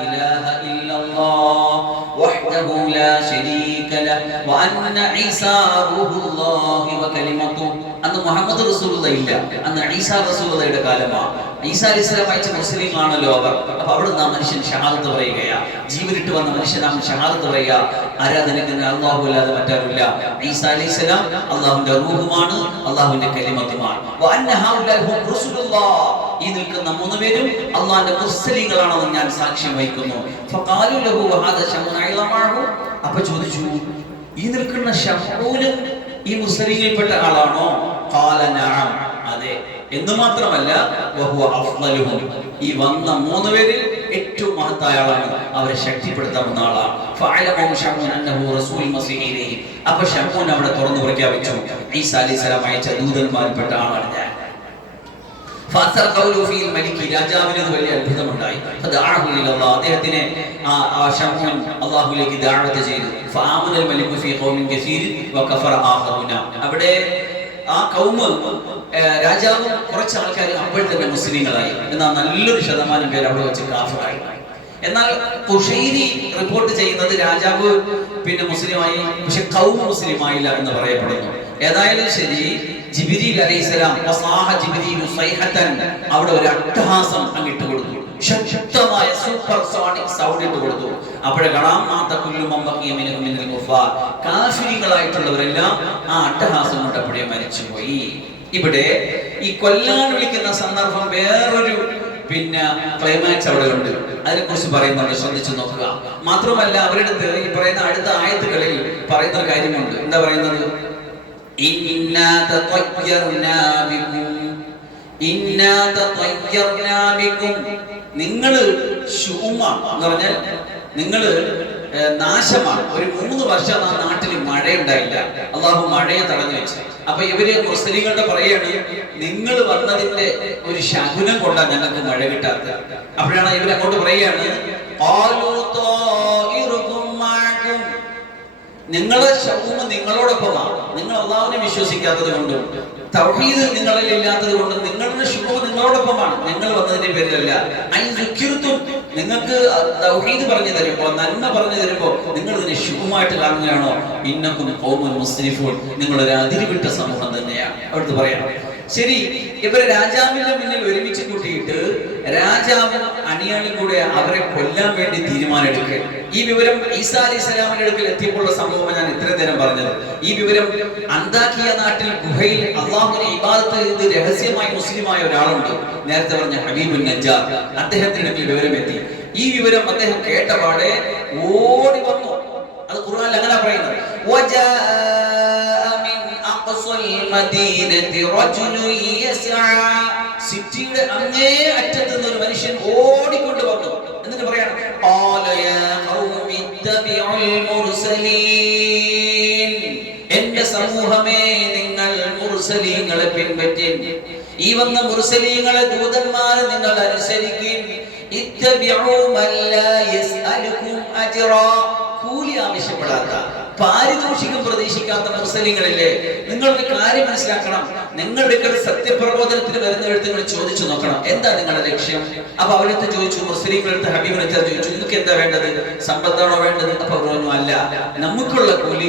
ഇലാഹ ഇല്ലല്ലാഹ് വഹ്ദഹു ലാ ശരീക ലഹു വഅന്ന ഈസാ റൂഹുല്ലാഹി വകലിമതുഹു. അന്ന് മുഹമ്മദ് റസൂലുള്ളാഹി ഇല്ല, അന്ന് ഈസാ റസൂലുള്ളാഹിയുടെ കാലമാണ്. ഈസാ അലൈഹിസ്സലാം അയച്ച മുസ്ലിങ്ങളാണല്ലോ അവർ. അപ്പൊ അവിടുന്ന് ആ മനുഷ്യൻ ഷഹാദത്ത് പറയുകയാ, ജീവനിട്ട് വന്ന മനുഷ്യൻ ആ ഷഹാദത്ത് പറയുക, ആരാധനയ്ക്ക് അല്ലാഹു അല്ലാതെ മറ്റാരുമില്ല. ഈസാ അലൈഹിസ്സലാം അല്ലാഹുവിന്റെ റൂഹുമാണ്, അല്ലാഹുവിന്റെ കലിമത്തുമാണ്. വഅന്ന ഹൗലാ ഹും റസൂലുള്ളാഹ്, ഈ നിൽക്കുന്ന 3 പേരും അല്ലാഹുവിന്റെ മുസ്ലിങ്ങളാണെന്ന് ഞാൻ സാക്ഷ്യം വഹിക്കുന്നു. ഫഖാലു ലഹു വഹാദ ശമൂൻ അയ്ളമാഹു, അപ്പൊ ചോദിച്ചു, ഈ നിൽക്കുന്ന ശമൂനും ഈ മുസ്ലിങ്ങളിൽപ്പെട്ട ആളാണോ? ഖാല നഅം, അതെ. എന്ന് മാത്രമല്ല വഹുവ അഫ്ളലുഹും, ഈ വന്ന 3 പേരിൽ ഏറ്റവും മഹത്തായ ആളാണ്, അവരെ ശക്തിപ്പെടുത്താവുന്ന ആളാണ്. ഫഅലമു ശമൂൻ അന്നഹു റസൂൽ മസീഹ് ഇലൈഹി, അപ്പൊ ശമൂൻ അവിടെ തുറന്നു പ്രഖ്യാപിച്ചു, ഈസാ അലൈഹിസ്സലാം അയച്ച ദൂതന്മാരിൽപ്പെട്ട ആളാണ് ഞാൻ. ഫഅസർ ഖൗലു ഫീൽ മലികി, രാജാവിന് വലിയ അത്ഭുതമുണ്ടായി. ഫദഅഹു ഇലല്ലാഹ്, അദ്ദേഹത്തിനെ ആ ശമൂൻ അല്ലാഹുവിലേക്ക് ദഅവത്ത് ചെയ്തു. ഫആമനൽ മലികു ഫീ ഖൗമിൻ കസീർ വകഫറ ആഖറൂന, അവിടെ ആ കൗമ് രാജാവും കുറച്ച് ആൾക്കാർ അപ്പോൾ തന്നെ മുസ്ലിങ്ങളായി. എന്നാൽ നല്ലൊരു ശതമാനം പേര് അവിടെ വെച്ച് കാഫിറായി. എന്നാൽ ഖുശൈരി റിപ്പോർട്ട് ചെയ്യുന്നത് രാജാവ് പിന്നെ മുസ്ലിമായി, പക്ഷെ ഖൗം മുസ്ലിമായില്ല എന്ന് പറയപ്പെടുന്നു. ഏതായാലും ശരി, ജിബ്രീൽ അലൈഹിസ്സലാം അവിടെ ഒരു അട്ടഹാസം അങ്ങിട്ട് കൊടുത്തു, ശക്തമായ സൂപ്പർ സോണിക് സൗണ്ട് ഇട്ട് കൊടുത്തു. അപ്പോഴേ കാണാം കാഫിരികളായിട്ടുള്ളവരെല്ലാം ആ അട്ടഹാസം കൊണ്ട് അപ്പോഴേ മരിച്ചുപോയി. ഇവിടെ ഈ കൊല്ലാൻ വിളിക്കുന്ന സന്ദർഭം വേറൊരു പിന്നെ ക്ലൈമാക്സ് അവിടെ ഉണ്ട്, അതിനെ കുറിച്ച് പറയുന്നുണ്ട്, ശ്രദ്ധിച്ചു നോക്കുക. മാത്രമല്ല അവരുടെ ഈ പറയുന്ന അടുത്ത ആയത്തുകളിൽ പറയുന്ന ഒരു കാര്യമുണ്ട്. എന്താ പറയുന്നത്? നിങ്ങള് ശൂമാണ് എന്ന് പറഞ്ഞാൽ നിങ്ങള് നാശമാണ്. ഒരു 3 വർഷം ആ നാട്ടിൽ മഴ ഉണ്ടായില്ല, അള്ളാഹു മഴയെ തടഞ്ഞു വെച്ചു. അപ്പൊ ഇവര് മുസ്ലിങ്ങളുടെ പറയാണ്, നിങ്ങൾ വന്നതിന്റെ ഒരു ശകുനം കൊണ്ടാണ് ഞങ്ങൾക്ക് മഴ കിട്ടാത്തത്. അപ്പോഴാണ് ഇവർ അങ്ങോട്ട് പറയാണ്, നിങ്ങളെ ശൗമ നിങ്ങളോടൊപ്പമാണ്, നിങ്ങൾ അള്ളാഹുവിനെ വിശ്വസിക്കാത്തത് കൊണ്ടും തൗഹീദ് നിങ്ങളിൽ ഇല്ലാത്തത് കൊണ്ടും നിങ്ങളുടെ ശുഭം നിങ്ങളോടൊപ്പമാണ്, ഞങ്ങൾ വന്നതിന്റെ പേരിലല്ല. നിങ്ങൾക്ക് തൗഹീദ് പറഞ്ഞു തരുമ്പോ, നന്മ പറഞ്ഞു തരുമ്പോ നിങ്ങൾ ഇതിനെ ശുഭമായിട്ട് കാണുകയാണോ? ഇന്നക്കും ഖൗമുൻ മുസ്രിഫൂൻ, നിങ്ങളൊരു അതിരുവിട്ട സമൂഹം തന്നെയാണ്. അവിടുത്തെ പറയാം. ശരി, ഇവരെ രാജാവിന്റെ മുന്നിൽ ഒരുമിച്ച് കൂട്ടിയിട്ട് രാജാവ് അണിയാളിൽ കൂടെ അവരെ കൊല്ലാൻ വേണ്ടി തീരുമാനമെടുക്കുക. ഈ വിവരം ഈസാ അലൈഹിസ്സലാമിന്റെ അടുക്കൽ എത്തിയപ്പോൾ സംഭവം ഞാൻ ഇത്രയും നേരം പറഞ്ഞത്. ഈ വിവരം അന്താക്കിയ നാട്ടിൽ ഗുഹയിൽ അള്ളാഹുവിനെ ഇബാദത്ത് ചെയ്ത് രഹസ്യമായി മുസ്ലിമായ ഒരാളുണ്ട്, നേരത്തെ പറഞ്ഞ ഹബീബുൻ നജ്ജാർ. അദ്ദേഹത്തിന്റെ അടുക്കൽ വിവരം എത്തി. ഈ വിവരം അദ്ദേഹം കേട്ടപാടെ ഓടി വന്നു. അത് ഖുർആനിൽ അങ്ങനെ പറയുന്നത്, സിറ്റിയുടെ അങ്ങേ അറ്റത്ത് നിന്ന് ഒരു മനുഷ്യൻ ഓടിക്കൊണ്ട് വന്നു. എന്നിട്ട് പറയാണ്, എന്റെ സമൂഹമേ, നിങ്ങൾ മുർസലീങ്ങളെ പിൻപറ്റി, ഈ വന്ന മുർസലീങ്ങളെ ദൂതന്മാരെ നിങ്ങൾ അനുസരിക്കും. കൂലി ആവശ്യപ്പെടാത്ത, പാരിതോഷികം പ്രതീക്ഷിക്കാത്ത മുസ്ലിങ്ങളില്ലേ, നിങ്ങളൊരു കാര്യം മനസ്സിലാക്കണം. നിങ്ങളുടെ സത്യപ്രബോധനത്തിന് വരുന്ന എഴുത്തുകൾ ചോദിച്ചു നോക്കണം, എന്താ നിങ്ങളുടെ ലക്ഷ്യം? അപ്പൊ അവരെടുത്ത് ചോദിച്ചു, മുസ്ലിങ്ങളെടുത്ത് ഹബീബിനെടുത്ത് ചോദിച്ചു, നിങ്ങൾക്ക് എന്താ വേണ്ടത്? സമ്പത്താണോ വേണ്ടത്? അപ്പൊ പറഞ്ഞു, അല്ല, നമുക്കുള്ള കൂലി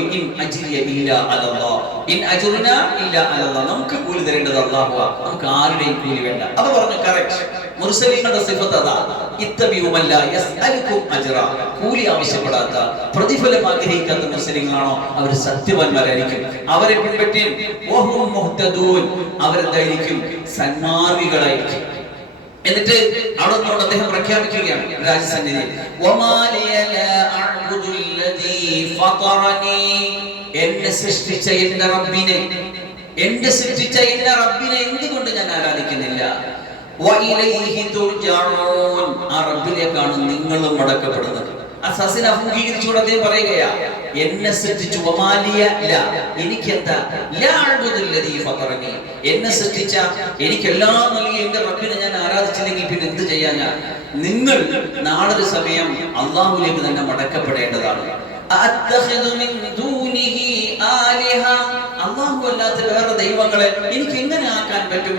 നമുക്ക് കൂലി തരേണ്ടത് അല്ലാഹുവാ, നമുക്ക് ആരുടെയും കൂലി വേണ്ട. അപ്പൊ പറഞ്ഞു, കറക്റ്റ്, മുർസലീങ്ങളുടെ സിഫത്ത് അതാ, കൂലി ആവശ്യപ്പെടാത്ത, പ്രതിഫലം ആഗ്രഹിക്കാത്ത മുസ്ലിങ്ങളാണോ അവർ സത്യവാന്മാരായിരിക്കും. അവരെ പിൻപറ്റി അവരെന്തായിരിക്കും? സന്മാർഗികളായിരിക്കും. എന്നിട്ട് അവിടെ നിന്നുകൊണ്ട് അദ്ദേഹം പ്രഖ്യാപിക്കുകയാണ് രാജസന്നിധി, എന്നെ സൃഷ്ടിച്ച എന്റെ റബ്ബിനെ, എന്തുകൊണ്ട് ഞാൻ ആരാധിക്കുന്നില്ല? ആ റബ്ബിലേക്കാണ് നിങ്ങളും മടക്കപ്പെടുന്നത്. അസസിനെ അഭിമുഖീകരിച്ചുകൊണ്ട് അദ്ദേഹം പറയുകയാ, എന്നെ സൃഷ്ടിച്ചു, എനിക്കെന്താ, എന്നെ സൃഷ്ടിച്ച, എനിക്കെല്ലാം നൽകി എന്റെ റബ്ബിനെ ഞാൻ ആരാധിച്ചില്ലെങ്കിൽ പിന്നെ എന്ത് ചെയ്യാനാ? നിങ്ങൾ നാളൊരു സമയം അള്ളാഹുലേക്ക് തന്നെ മടക്കപ്പെടേണ്ടതാണ്. അള്ളാഹു അല്ലാത്ത വേറെ ദൈവങ്ങളെ എനിക്ക് എങ്ങനെ ആക്കാൻ പറ്റും?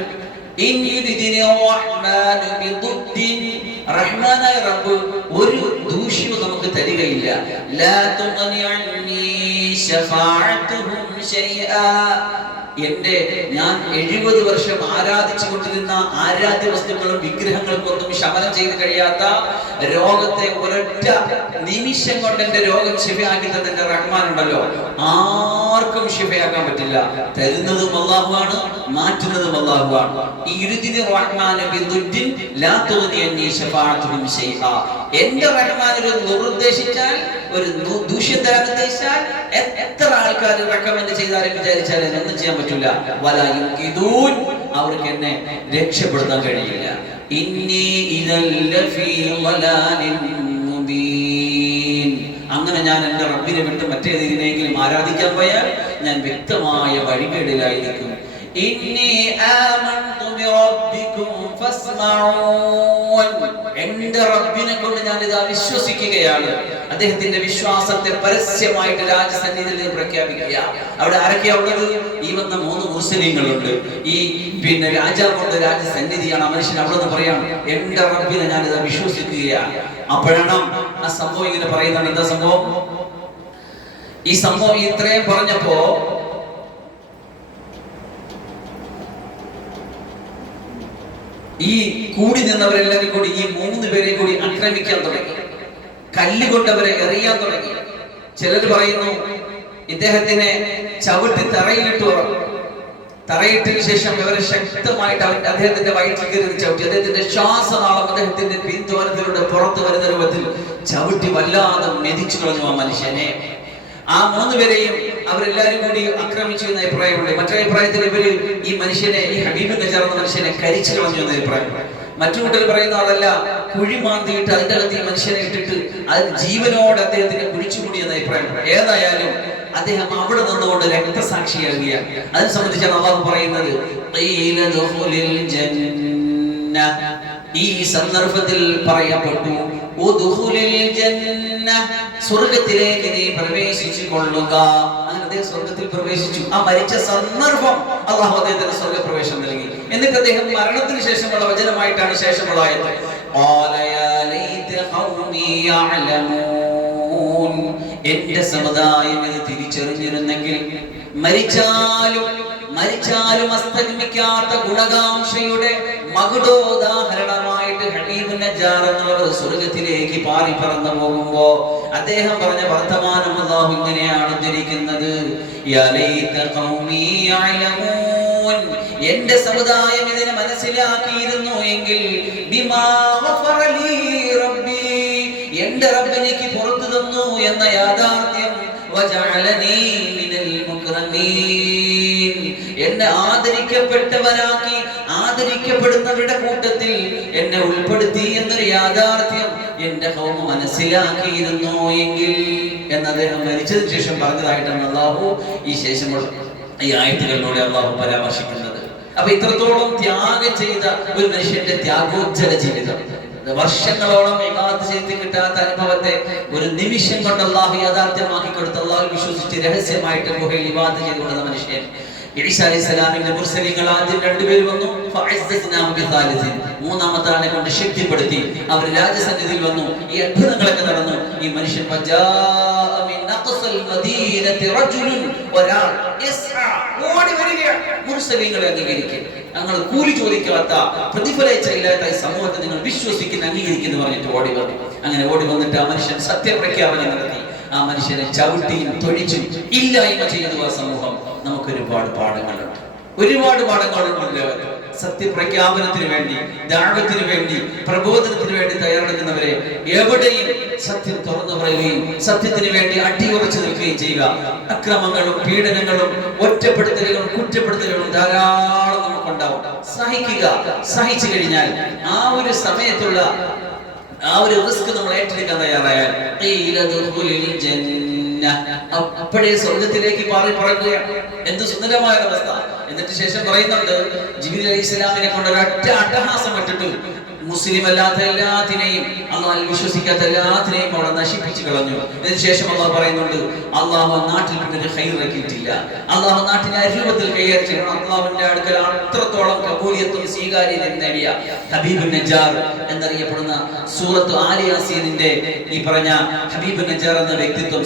റഹ്മാനായ റബ്ബ് ഒരു ദൂഷ്യവും നമുക്ക് തരികയില്ല. ഞാൻ 70 വർഷം ആരാധിച്ചു കൊണ്ടിരുന്ന ആരാധ്യ വസ്തുക്കളും വിഗ്രഹങ്ങൾക്കൊന്നും ശമനം ചെയ്ത് കഴിയാത്ത രോഗത്തെ ഒരൊറ്റ നിമിഷം കൊണ്ട് എന്റെ രോഗം ശിഫയാക്കി തന്നെ റഹ്മാൻ ഉണ്ടല്ലോ, ആർക്കും ശിഫയാക്കാൻ പറ്റില്ല. തരുന്നതും അല്ലാഹുവാണ്, മാറ്റുന്നതും അല്ലാഹുവാണ്. എന്റെ റഹ്മാൻ ഒരു നിർദ്ദേശിച്ചാൽ, ഒരു ദൂഷ്യം തരാൻ ഉദ്ദേശിച്ചാൽ എത്ര ആൾക്കാർ റെക്കമെൻഡ് ചെയ്താലും വിചാരിച്ചാലും ഒന്നും ചെയ്യാൻ പറ്റില്ല. അവർക്ക് എന്നെ രക്ഷപ്പെടുത്താൻ കഴിയില്ല. അങ്ങനെ ഞാൻ എന്റെ റബ്ബിനെ വിട്ട് മറ്റേതിനെങ്കിലും ആരാധിക്കാൻ പോയാൽ ഞാൻ വ്യക്തമായ വഴികേടിലായിരിക്കും. എന്റെ റബ്ബിനെ കൊണ്ട് ഞാൻ ഇതാ വിശ്വസിക്കുകയാണ്. അദ്ദേഹത്തിന്റെ വിശ്വാസത്തെ പരസ്യമായിട്ട് രാജസന്നിധിയിൽ നിന്ന് പ്രഖ്യാപിക്കുക. അവിടെ ആരൊക്കെയാ ഉള്ളത്? ഈ വന്ന 3 മുസ്ലിങ്ങളുണ്ട്. ഈ രാജാവുണ്ട്, രാജസന്നിധിയാണ്. ആ മനുഷ്യൻ അവിടെ നിന്ന് പറയാണ്, എന്റെ റബ്ബിനെ ഞാനിത് വിശ്വസിക്കുകയാണ്. അപ്പോഴാണ് ആ സംഭവം ഇങ്ങനെ പറയുന്നത്. എന്താ സംഭവം? ഈ സംഭവം ഇത്രയും പറഞ്ഞപ്പോ ഈ കൂടി നിന്നവരെല്ലാവരും കൂടി ഈ 3 പേരെ കൂടി ആക്രമിക്കാൻ തുടങ്ങി. കല്ലുകൊണ്ടവരെ എറിയാൻ തുടങ്ങി. ചിലർ പറയുന്നു ഇദ്ദേഹത്തിനെ ചവിട്ടി തറയിലിട്ടു. തറയിട്ടതിനു ശേഷം ഇവരെ ശക്തമായിട്ട് അദ്ദേഹത്തിന്റെ വയറ്റിൽ കയറി ചവിട്ടി. അദ്ദേഹത്തിന്റെ ശ്വാസനാളം അദ്ദേഹത്തിന്റെ പിന്തുണത്തിലൂടെ പുറത്തു വരുന്ന രൂപത്തിൽ ചവിട്ടി വല്ലാതെ മെതിച്ചു കളഞ്ഞു ആ മനുഷ്യനെ. ആ 3 പേരെയും അവരെല്ലാരും കൂടി ആക്രമിച്ചു എന്ന അഭിപ്രായമുണ്ട്. മറ്റൊരു അഭിപ്രായത്തിൽ ഇവര് ഈ മനുഷ്യനെ, ഈ ഹബീബ് നജാർ എന്ന മനുഷ്യനെ കരിച്ചു കളഞ്ഞു എന്ന അഭിപ്രായം. മറ്റു കൂട്ടർ പറയുന്ന അതല്ല, കുഴി മാന്തിയിട്ട് അതിന്റെ അകത്ത് ഈ മനുഷ്യനെ ഇട്ടിട്ട് അത് ജീവനോട് അദ്ദേഹത്തിന് കുഴിച്ചുകൂടി എന്ന അഭിപ്രായം. ഏതായാലും അദ്ദേഹം അവിടെ നിന്നുകൊണ്ട് രക്തസാക്ഷിയാകുകയാണ്. അതിനെ സംബന്ധിച്ചാണ് അല്ലാഹു പറയുന്നത്, ഈ സന്ദർഭത്തിൽ പറയപ്പെട്ടു, സ്വർഗത്തിലേക്ക് നീ പ്രവേശിച്ചു കൊള്ളുക. അങ്ങനെ അദ്ദേഹം സ്വർഗത്തിൽ പ്രവേശിച്ചു. ആ മരിച്ച സന്ദർഭം അല്ലാഹു അദ്ദേഹത്തിന് സ്വർഗപ്രവേശം നൽകി. എന്നിട്ട് അദ്ദേഹം മരണത്തിന് ശേഷമുള്ള വചനമായിട്ടാണ് ശേഷമുള്ള ആയത്ത്, എന്റെ സമുദായം ഇത് തിരിച്ചറിഞ്ഞിരുന്നെങ്കിൽ മരിച്ചാലും അസ്തമിക്കാത്ത ഗുണകാംക്ഷയുടെ മകുടോദാഹരണമായിട്ട് ഹബീബ് നജ്ജാർ എന്നുള്ളവർ സ്വർഗത്തിലേക്ക് പാറി പറന്നു പോകുമ്പോ അദ്ദേഹം പറഞ്ഞ വർത്തമാനം അല്ലാഹു ഇങ്ങനെയാണ് ഉദ്ധരിക്കുന്നത്, എന്റെ സമുദായം ഇതിനെ മനസ്സിലാക്കിയിരുന്നു എങ്കിൽ എന്റെ റബ്ബ് എനിക്ക് പുറത്തു തന്നു എന്ന യാഥാർത്ഥ്യം, എന്നെ ആദരിക്കപ്പെട്ടവനാക്കി ആദരിക്കപ്പെടുന്നവരുടെ കൂട്ടത്തിൽ എന്നെ ഉൾപ്പെടുത്തി എന്നൊരു യാഥാർത്ഥ്യം എന്റെ ഖൗമ മനസ്സിലാക്കിയിരുന്നു എങ്കിൽ എന്ന് അദ്ദേഹം മരിച്ചതിന് ശേഷം പറഞ്ഞതായിട്ടാണ് അല്ലാഹു ഈ ശേഷമുള്ള ഈ ആയത്തുകളിലൂടെ അല്ലാഹു പരാമർശിക്കുന്നത്. അപ്പൊ ഇത്രത്തോളം ത്യാഗം ചെയ്ത ഒരു മനുഷ്യന്റെ ത്യാഗോജ്ജല ജീവിതം, വർഷങ്ങളോളം ഇബാദത്ത് ചെയ്ത് കിട്ടാത്ത അനുഭവത്തെ ഒരു നിമിഷം കൊണ്ട് അല്ലാഹു യാഥാർത്ഥ്യമാക്കി കൊടുത്ത, അല്ലാഹു വിശ്വസിച്ച് രഹസ്യമായിട്ട് ഗുഹയിൽ ഇബാദത്ത് ചെയ്തുകൊണ്ട മനുഷ്യൻ. ഈസാ അലൈഹിസ്സലാമിന്റെ മുർസലീങ്ങൾ ആദ്യം 2 പേര് വന്നു, മൂന്നാമത്തെ ആളെ കൊണ്ട് ശക്തിപ്പെടുത്തി അവർ രാജസന്നിധിയിൽ വന്നു. ഈ അത്ഭുതങ്ങളൊക്കെ നടന്നു. ഈ മനുഷ്യൻ ഓടി വരികയാണ്. മുർസലീങ്ങളെ അംഗീകരിക്കുക, ഞങ്ങൾ കൂലി ചോദിക്കാത്ത പ്രതിഫലിച്ചില്ലാത്ത ഈ സമൂഹത്തെ നിങ്ങൾ വിശ്വസിക്കുന്ന അംഗീകരിക്കുന്നു പറഞ്ഞിട്ട് ഓടി വന്നു. അങ്ങനെ ഓടി വന്നിട്ട് ആ മനുഷ്യൻ സത്യപ്രഖ്യാപനം നടത്തി. ആ മനുഷ്യനെ ചവിട്ടിയും തൊഴിച്ചും ഇല്ലായ്മ ചെയ്തു ആ സമൂഹം. നമുക്ക് ഒരുപാട് പാഠങ്ങളുണ്ട്. സത്യപ്രഖ്യാപനത്തിന് വേണ്ടി, ദഅവത്തിന് വേണ്ടി, പ്രബോധനത്തിന് വേണ്ടി തയ്യാറെടുക്കുന്നവരെ എവിടെയും സത്യം തുറന്നു പറയുകയും സത്യത്തിന് വേണ്ടി അടിയുറച്ചു നിൽക്കുകയും ചെയ്യുക. അക്രമങ്ങളും പീഡനങ്ങളും ഒറ്റപ്പെടുത്തലുകളും കുറ്റപ്പെടുത്തലുകളും ധാരാളം നമുക്കുണ്ടാവും. സഹിച്ചു കഴിഞ്ഞാൽ ആ ഒരു സമയത്തുള്ള ആ ഒരു റിസ്ക് നമ്മൾ ഏറ്റെടുക്കാൻ തയ്യാറായാൽ അപ്പോഴേ സ്വർഗത്തിലേക്ക് പാറി പറക്കുകയാണ്. എന്ത് സുന്ദരമായ അവസ്ഥ. എന്നിട്ട് ശേഷം പറയുന്നുണ്ട്, ജിബ്രീൽ അലൈഹിസ്സലാമിനെ കൊണ്ട് ഒരൊറ്റ അട്ടഹാസം ഇട്ടിട്ട് മുസ്ലിം അല്ലാത്ത എല്ലാത്തിനെയും, അല്ലാഹുവിൽ വിശ്വസിക്കാത്ത എല്ലാത്തിനെയും അവിടെ നശിപ്പിച്ചു കളഞ്ഞു. ഇതിനുശേഷം അല്ലാഹു പറയുന്നുണ്ട്, അല്ലാഹു നാട്ടിൽ പിന്നെ ഖൈർ ആക്കിയിട്ടില്ല, അല്ലാഹു നാട്ടിനെ അരൂപത്തിൽ കൈകാര്യം ചെയ്യണം. അല്ലാഹുവിന്റെ അടുക്കൽ അത്രത്തോളം കബൂലിയത്തും സ്വീകാര്യതയും നേടിയ ഹബീബ് നജ്ജാർ എന്നറിയപ്പെടുന്ന സൂറത്ത് ആല യാസീനിന്റെ ഈ പറഞ്ഞ ഹബീബ് നജ്ജാർ എന്ന വ്യക്തിത്വം,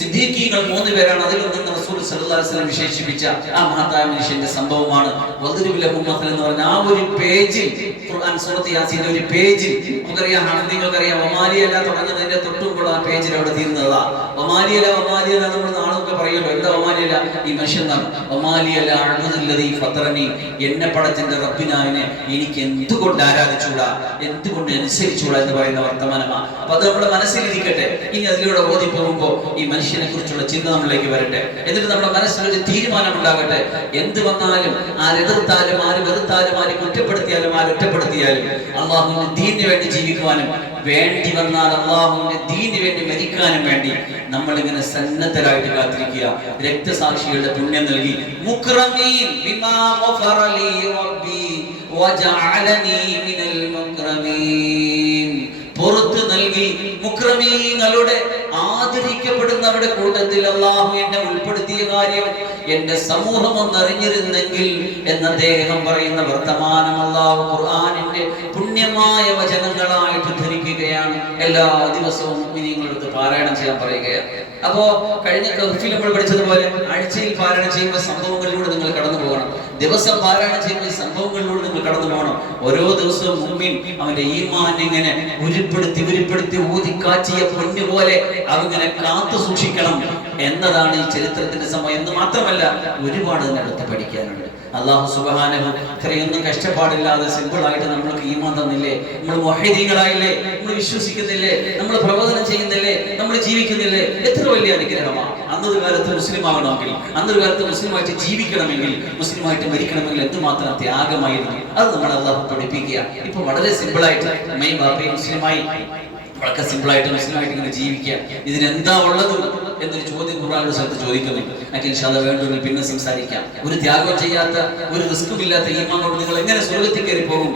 സിദ്ദീഖീങ്ങൾ 3 പേരാണ്. അതിലൊന്ന് റസൂൽ സല്ലല്ലാഹു അലൈഹി വസല്ലം വിശേഷിപ്പിച്ച ആ മഹത്തായ മനുഷ്യന്റെ സംഭവമാണ്. വദ്രിബ് ലഹും മസലൻ എന്ന് പറഞ്ഞ ആ ഒരു പേജിൽ, ഖുർആൻ സൂറത്ത് യാസീന്റെ ഒരു പേജിൽ നമുക്കറിയാം, നിങ്ങൾക്കറിയാം, ഒമാലിയല തുടങ്ങുന്നതിന്റെ തൊട്ടുമുള്ള ആ പേജിൽ അവിടെ തീരുന്നതാ. ഒമാലിയല നമ്മൾ നാളൊക്കെ പറയുമല്ലോ. എന്താ ഒമാലിയല? ഈ മനുഷ്യൻ ഒമാലിയല അഅ്ബുദുല്ലദീ ഫതറനി, എന്നെ പടച്ചന്റെ റബ്ബിനായനെ എനിക്ക് എന്തുകൊണ്ട് ആരാധിച്ചുകൂടാ, എന്തുകൊണ്ട് അനുസരിച്ചുകൂടാ എന്ന് പറയുന്ന വർത്തമാനമാണ്. അപ്പൊ അത് നമ്മുടെ മനസ്സിലിരിക്കട്ടെ. ഇനി അതിലൂടെ ഓതി പോകുമ്പോ ഈ മനുഷ്യനെ കുറിച്ചുള്ള ചിന്ത നമ്മളിലേക്ക് വരട്ടെ. എന്നിട്ട് നമ്മുടെ മനസ്സിലൊരു തീരുമാനം ഉണ്ടാകട്ടെ. എന്ത് വന്നാലും, ആരെതിർത്താലും, ആര് വെറുത്താലും, ആര് കുറ്റപ്പെടുത്തിയാലും, ആര് ഒറ്റപ്പെടുത്തിയാലും അള്ളാഹുവിന്റെ ദീനിന് വേണ്ടി ജീവിക്കുവാനും, വേണ്ടി വന്നാൽ അള്ളാഹുവിന്റെ ദീനിന് വേണ്ടി മരിക്കാനും വേണ്ടി നമ്മൾ ഇങ്ങനെ സന്നദ്ധരായിട്ട് കാത്തിരിക്കുക. രക്തസാക്ഷികളുടെ പുണ്യം നൽകി മുക്രമീൻ ബിമാ ഗഫറ ലി റബ്ബി വജഅലനി മിനൽ മുക്രമീൻ, പുറത്തു നൽകി മുക്രമീങ്ങളുടെ ആദരിക്കപ്പെടുന്നവരുടെ കൂട്ടത്തിൽ അള്ളാഹു എന്നെ ഉൾപ്പെടുത്തിയ കാര്യം എന്റെ സമൂഹം ഒന്നറിഞ്ഞിരുന്നെങ്കിൽ എന്ന് അദ്ദേഹം പറയുന്ന വർത്തമാനം അള്ളാഹു ഖുർആനിന്റെ പുണ്യമായ വചനങ്ങളായിട്ട് ധരിക്കുകയാണ്. എല്ലാ ദിവസവും മുഅ്മിനീങ്ങളടുത്ത് പാരായണം ചെയ്യാൻ പറയുകയാണ്. അപ്പോ കഴിഞ്ഞ കർഫിൽ നമ്മൾ പഠിച്ചതുപോലെ ആഴ്ചയിൽ പാരായണം ചെയ്യുമ്പോൾ സംഭവങ്ങളിലൂടെ നിങ്ങൾ കടന്നു പോകണം. ദിവസം പാരായണം ചെയ്യുമ്പോൾ ഈ സംഭവങ്ങളിലൂടെ നിങ്ങൾ കടന്നു പോകണം. ഓരോ ദിവസവും മുമ്പിൽ അവന്റെ ഈമാൻ ഇങ്ങനെ ഉരുപ്പെടുത്തി ഊതിക്കാച്ചിയ പൊന്നുപോലെ അവങ്ങനെ കാത്തു സൂക്ഷിക്കണം എന്നതാണ് ഈ ചരിത്രത്തിന്റെ സമയം എന്ന് മാത്രമല്ല ഒരുപാട് അതിനടുത്ത് പഠിക്കാനുണ്ട്. അല്ലാഹു സുബ്ഹാനഹു ഇത്രയൊന്നും കഷ്ടപ്പാടില്ലാതെ സിമ്പിൾ ആയിട്ട് നമ്മൾക്ക് ഈമാൻ തന്നില്ലേ, നമ്മൾ മുഅ്മിനീങ്ങളായില്ലേ, നമ്മൾ വിശ്വസിക്കുന്നില്ലേ, നമ്മൾ പ്രബോധനം ചെയ്യുന്നില്ലേ, നമ്മൾ ജീവിക്കുന്നില്ലേ, എത്ര വലിയ അനുഗ്രഹമാണ്. അന്നൊരു കാലത്ത് മുസ്ലിം ആവണമെങ്കിൽ, അന്നൊരു കാലത്ത് മുസ്ലിമായിട്ട് ജീവിക്കണമെങ്കിൽ, മുസ്ലിമായിട്ട് മരിക്കണമെങ്കിൽ എന്തുമാത്രം ത്യാഗമായിരുന്നു. അത് നമ്മൾ അല്ലാഹു പഠിപ്പിക്കുക. ഇപ്പൊ വളരെ സിമ്പിളായിട്ട് അമ്മയും ബാപ്പയും മുസ്ലിമായി വളരെ സിമ്പിളായിട്ട് മുസ്ലിമായിട്ട് ഇങ്ങനെ ജീവിക്കുക. ഇതിനെന്താ ഉള്ളത് എന്നൊരു ചോദ്യം ഖുർആനിന്റെ സ്ഥലത്ത് ചോദിക്കുന്നുണ്ട്. എനിക്ക് ഇൻഷാ അല്ലാഹ് വേണ്ടുമെങ്കിൽ പിന്നെ സംസാരിക്കാം. ഒരു ത്യാഗം ചെയ്യാത്ത, ഒരു റിസ്കും ഇല്ലാത്ത ഈമാൻ കൊണ്ട് നിങ്ങൾ എങ്ങനെ സ്വർഗ്ഗത്തിൽ കയറി പോകും?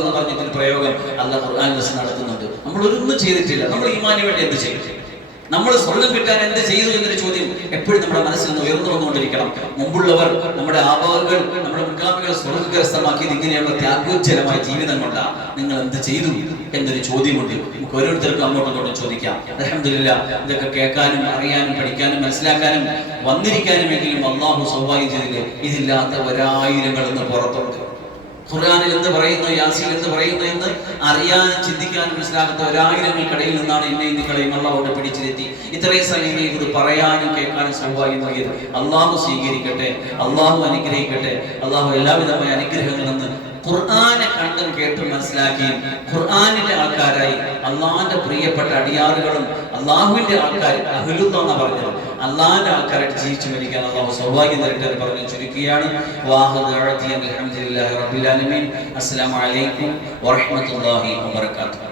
എന്ന് പറഞ്ഞിട്ടൊരു പ്രയോഗം അല്ലാഹ് ഖുർആനിൽ നടത്തുന്നുണ്ട്. നമ്മൾ ഒന്നും ചെയ്തിട്ടില്ല, നമ്മൾ ഈമാനിന് വേണ്ടി എന്ത് ചെയ്തു, നമ്മൾ സ്വർഗം കിട്ടാൻ എന്ത് ചെയ്തു എന്നൊരു ചോദ്യം എപ്പോഴും നമ്മുടെ മനസ്സിൽ നിന്ന് ഉയർന്നു വന്നുകൊണ്ടിരിക്കണം. മുമ്പുള്ളവർ, നമ്മുടെ ആബാവുകൾ, നമ്മുടെ മുൻഗാമികൾ സ്വർഗ്ഗ കരസ്ഥമാക്കിയത് ഇങ്ങനെയുള്ള ത്യാഗോജ്ജലമായ ജീവിതം കൊണ്ടാണ്. നിങ്ങൾ എന്ത് ചെയ്തു എന്നൊരു ചോദ്യമുണ്ട്. നമുക്ക് ഓരോരുത്തർക്കും അങ്ങോട്ടും ഇങ്ങോട്ടും ചോദിക്കാം. അൽഹംദുലില്ലാഹ് ഇതൊക്കെ കേൾക്കാനും അറിയാനും പഠിക്കാനും മനസ്സിലാക്കാനും വന്നിരിക്കാനുമെങ്കിലും അള്ളാഹു സൗഭാഗ്യം ചെയ്തില്ലേ. ഇതില്ലാത്ത ഒരായിരങ്ങൾ ഇന്ന് പുറത്തുണ്ട്. ഖുർആനിൽ എന്ത് പറയുന്നു, യാസീൻ എന്ത് പറയുന്നു എന്ന് അറിയാനും ചിന്തിക്കാനും മനസ്സിലാക്കാത്ത ഒരായിരങ്ങൾക്കിടയിൽ നിന്നാണ് എന്നെയും നിങ്ങളെയും അള്ളാഹുവിടെ പിടിച്ചിരുത്തി ഇത്രയും സമയം ഇത് പറയാനും കേൾക്കാനും സൗഭാഗ്യം നൽകിയത്. അള്ളാഹു സ്വീകരിക്കട്ടെ, അള്ളാഹു അനുഗ്രഹിക്കട്ടെ. അള്ളാഹു എല്ലാവിധമായ അനുഗ്രഹങ്ങളിൽ നിന്ന് ഖുർആനെ കണ്ടും കേട്ടും മനസ്സിലാക്കി ഖുർആനിന്റെ ആൾക്കാരായി അള്ളാഹിന്റെ പ്രിയപ്പെട്ട അടിയാറുകളും അള്ളാഹുവിന്റെ ആൾക്കാർ അഹ്ലുല്ലാഹ് എന്ന് പറഞ്ഞത് അള്ളാഹിന്റെ ആൾക്കാരായിട്ട് ജീവിച്ചു മരിക്കാൻ അള്ളാഹു സൗഭാഗ്യം തരട്ടെ എന്ന് പറഞ്ഞു ചുരുക്കുകയാണ്. അൽഹംദുലില്ലാഹി റബ്ബിൽ ആലമീൻ. അസ്സലാമു അലൈക്കും വറഹ്മത്തുള്ളാഹി വബറകാതുഹു.